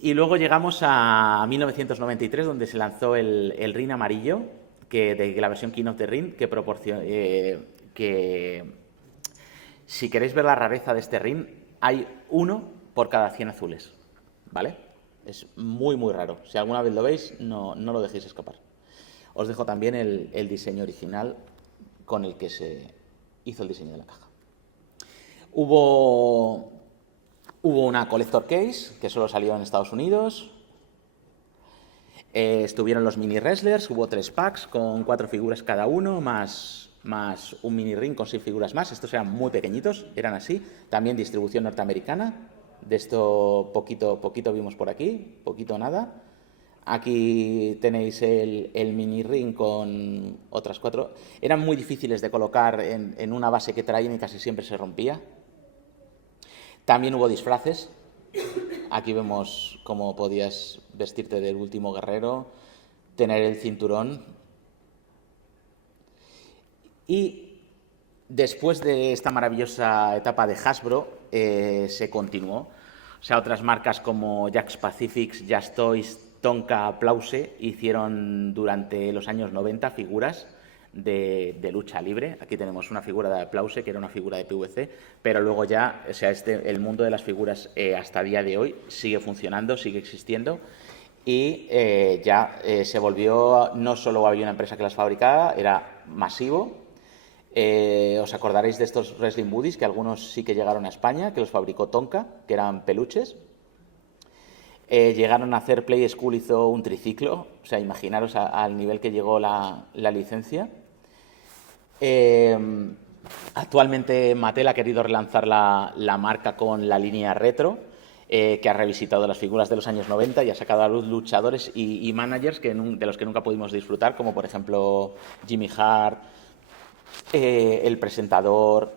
Y luego llegamos a 1993, donde se lanzó el ring amarillo, de la versión King of the Ring, que si queréis ver la rareza de este ring, hay uno por cada 100 azules, ¿vale? Es muy, muy raro. Si alguna vez lo veis, no lo dejéis escapar. Os dejo también el diseño original con el que se hizo el diseño de la caja. Hubo una Collector Case, que solo salió en Estados Unidos. Estuvieron los mini wrestlers, hubo 3 packs con 4 figuras cada uno, más un mini ring con 6 figuras más. Estos eran muy pequeñitos, eran así. También distribución norteamericana. De esto poquito vimos por aquí, poquito nada. Aquí tenéis el mini ring con otras 4. Eran muy difíciles de colocar en una base que traían y casi siempre se rompía. También hubo disfraces. Aquí vemos cómo podías vestirte del último guerrero, tener el cinturón. Y después de esta maravillosa etapa de Hasbro, se continuó O sea, otras marcas como Jakks Pacifics, Just Toys, Tonka, Plause hicieron durante los años 90 figuras de lucha libre. Aquí tenemos una figura de Plause, que era una figura de PVC, pero luego ya, o sea, el mundo de las figuras hasta día de hoy sigue funcionando, sigue existiendo y se volvió, no solo había una empresa que las fabricaba, era masivo. Os acordaréis de estos Wrestling Buddies, que algunos sí que llegaron a España, que los fabricó Tonka, que eran peluches. Llegaron a hacer Play School, hizo un triciclo, o sea, imaginaros al nivel que llegó la licencia. Actualmente Mattel ha querido relanzar la marca con la línea retro, que ha revisitado las figuras de los años 90 y ha sacado a luz luchadores y managers de los que nunca pudimos disfrutar, como por ejemplo Jimmy Hart, el presentador,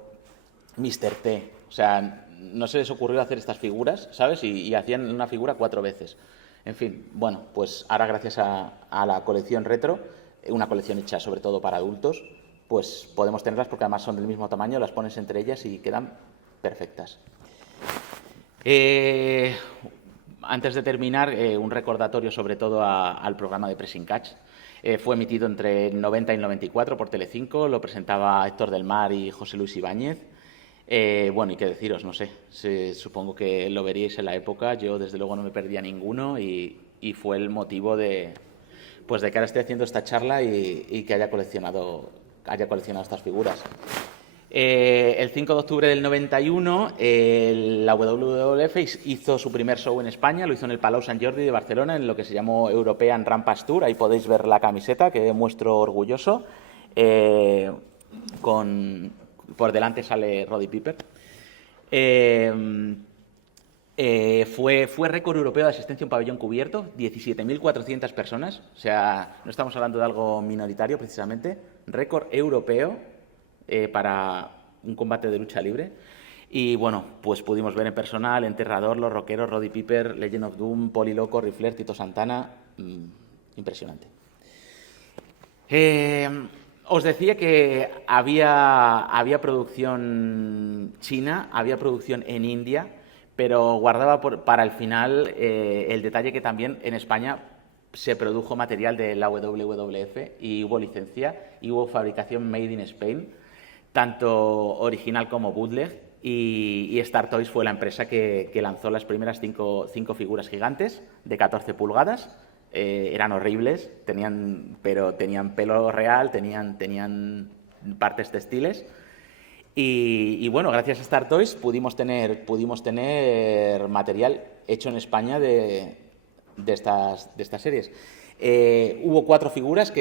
Mr. T. O sea, no se les ocurrió hacer estas figuras, ¿sabes? Y hacían una figura 4 veces. En fin, bueno, pues ahora gracias a la colección retro, una colección hecha sobre todo para adultos, pues podemos tenerlas porque además son del mismo tamaño, las pones entre ellas y quedan perfectas. Antes de terminar, un recordatorio sobre todo al programa de Pressing Catch. Fue emitido entre el 90 y el 94 por Telecinco, lo presentaba Héctor del Mar y José Luis Ibáñez. Bueno, y qué deciros, no sé, supongo que lo veríais en la época, yo desde luego no me perdía ninguno y fue el motivo de que ahora esté haciendo esta charla y que haya coleccionado estas figuras. El 5 de octubre del 91, la WWF hizo su primer show en España, lo hizo en el Palau Sant Jordi de Barcelona, en lo que se llamó European Rampage Tour. Ahí podéis ver la camiseta que muestro orgulloso. Por delante sale Roddy Piper. Fue récord europeo de asistencia a un pabellón cubierto, 17.400 personas. O sea, no estamos hablando de algo minoritario precisamente. Récord europeo para un combate de lucha libre. Y bueno, pues pudimos ver en persona El Enterrador, Los Rockeros, Roddy Piper, Legend of Doom, Poli Loco, Ric Flair, Tito Santana. Impresionante. Os decía que había producción china, había producción en India, pero guardaba para el final el detalle que también en España se produjo material de la WWF y hubo licencia y hubo fabricación made in Spain, tanto original como bootleg, y Star Toys fue la empresa que lanzó las primeras cinco figuras gigantes de 14 pulgadas. Eran horribles, tenían pelo real, tenían partes textiles. Y bueno, gracias a Star Toys pudimos tener material hecho en España de estas series. Hubo 4 figuras,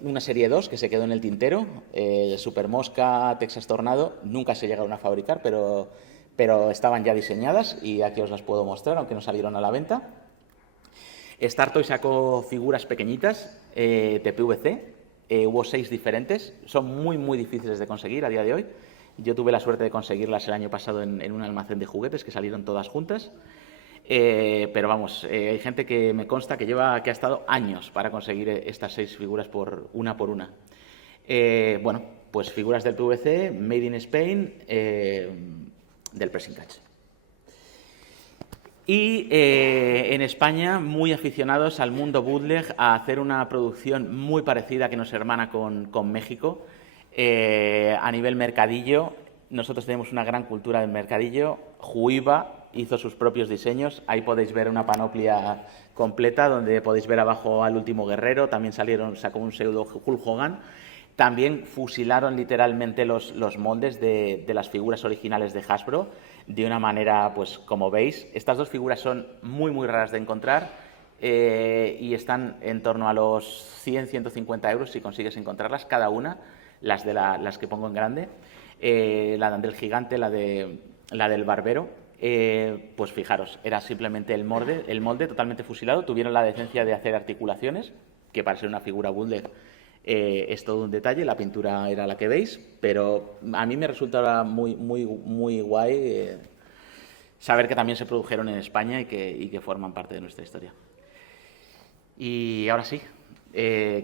una serie 2 que se quedó en el tintero, Super Mosca, Texas Tornado, nunca se llegaron a fabricar, pero estaban ya diseñadas y aquí os las puedo mostrar, aunque no salieron a la venta. Star Toys sacó figuras pequeñitas de PVC, hubo 6 diferentes, son muy difíciles de conseguir a día de hoy. Yo tuve la suerte de conseguirlas el año pasado en un almacén de juguetes que salieron todas juntas. Pero vamos, hay gente que me consta que ha estado años para conseguir estas 6 figuras por una. Bueno, pues figuras del PVC, made in Spain, del Pressing Catch. Y en España, muy aficionados al mundo bootleg, a hacer una producción muy parecida que nos hermana con México. A nivel mercadillo, nosotros tenemos una gran cultura del mercadillo. Juiva hizo sus propios diseños. Ahí podéis ver una panoplia completa, donde podéis ver abajo al Último Guerrero. También sacó un pseudo Hulk Hogan. También fusilaron literalmente los moldes de las figuras originales de Hasbro de una manera, pues como veis. Estas 2 figuras son muy raras de encontrar y están en torno a los 100-150 euros si consigues encontrarlas cada una, las que pongo en grande. La del gigante, la del barbero, pues fijaros, era simplemente el molde totalmente fusilado. Tuvieron la decencia de hacer articulaciones, que para ser una figura bootleg es todo un detalle. La pintura era la que veis, pero a mí me resulta muy guay saber que también se produjeron en España y que forman parte de nuestra historia. Y ahora sí,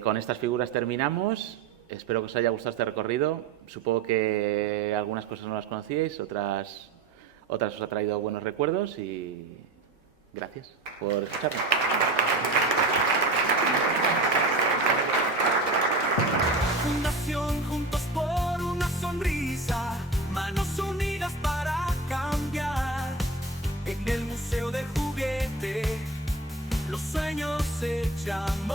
con estas figuras terminamos. Espero que os haya gustado este recorrido. Supongo que algunas cosas no las conocíais, otras otras os ha traído buenos recuerdos y gracias por escucharme. Fundación Juntos por una Sonrisa, manos unidas para cambiar. En el Museo del Juguete, los sueños se echan.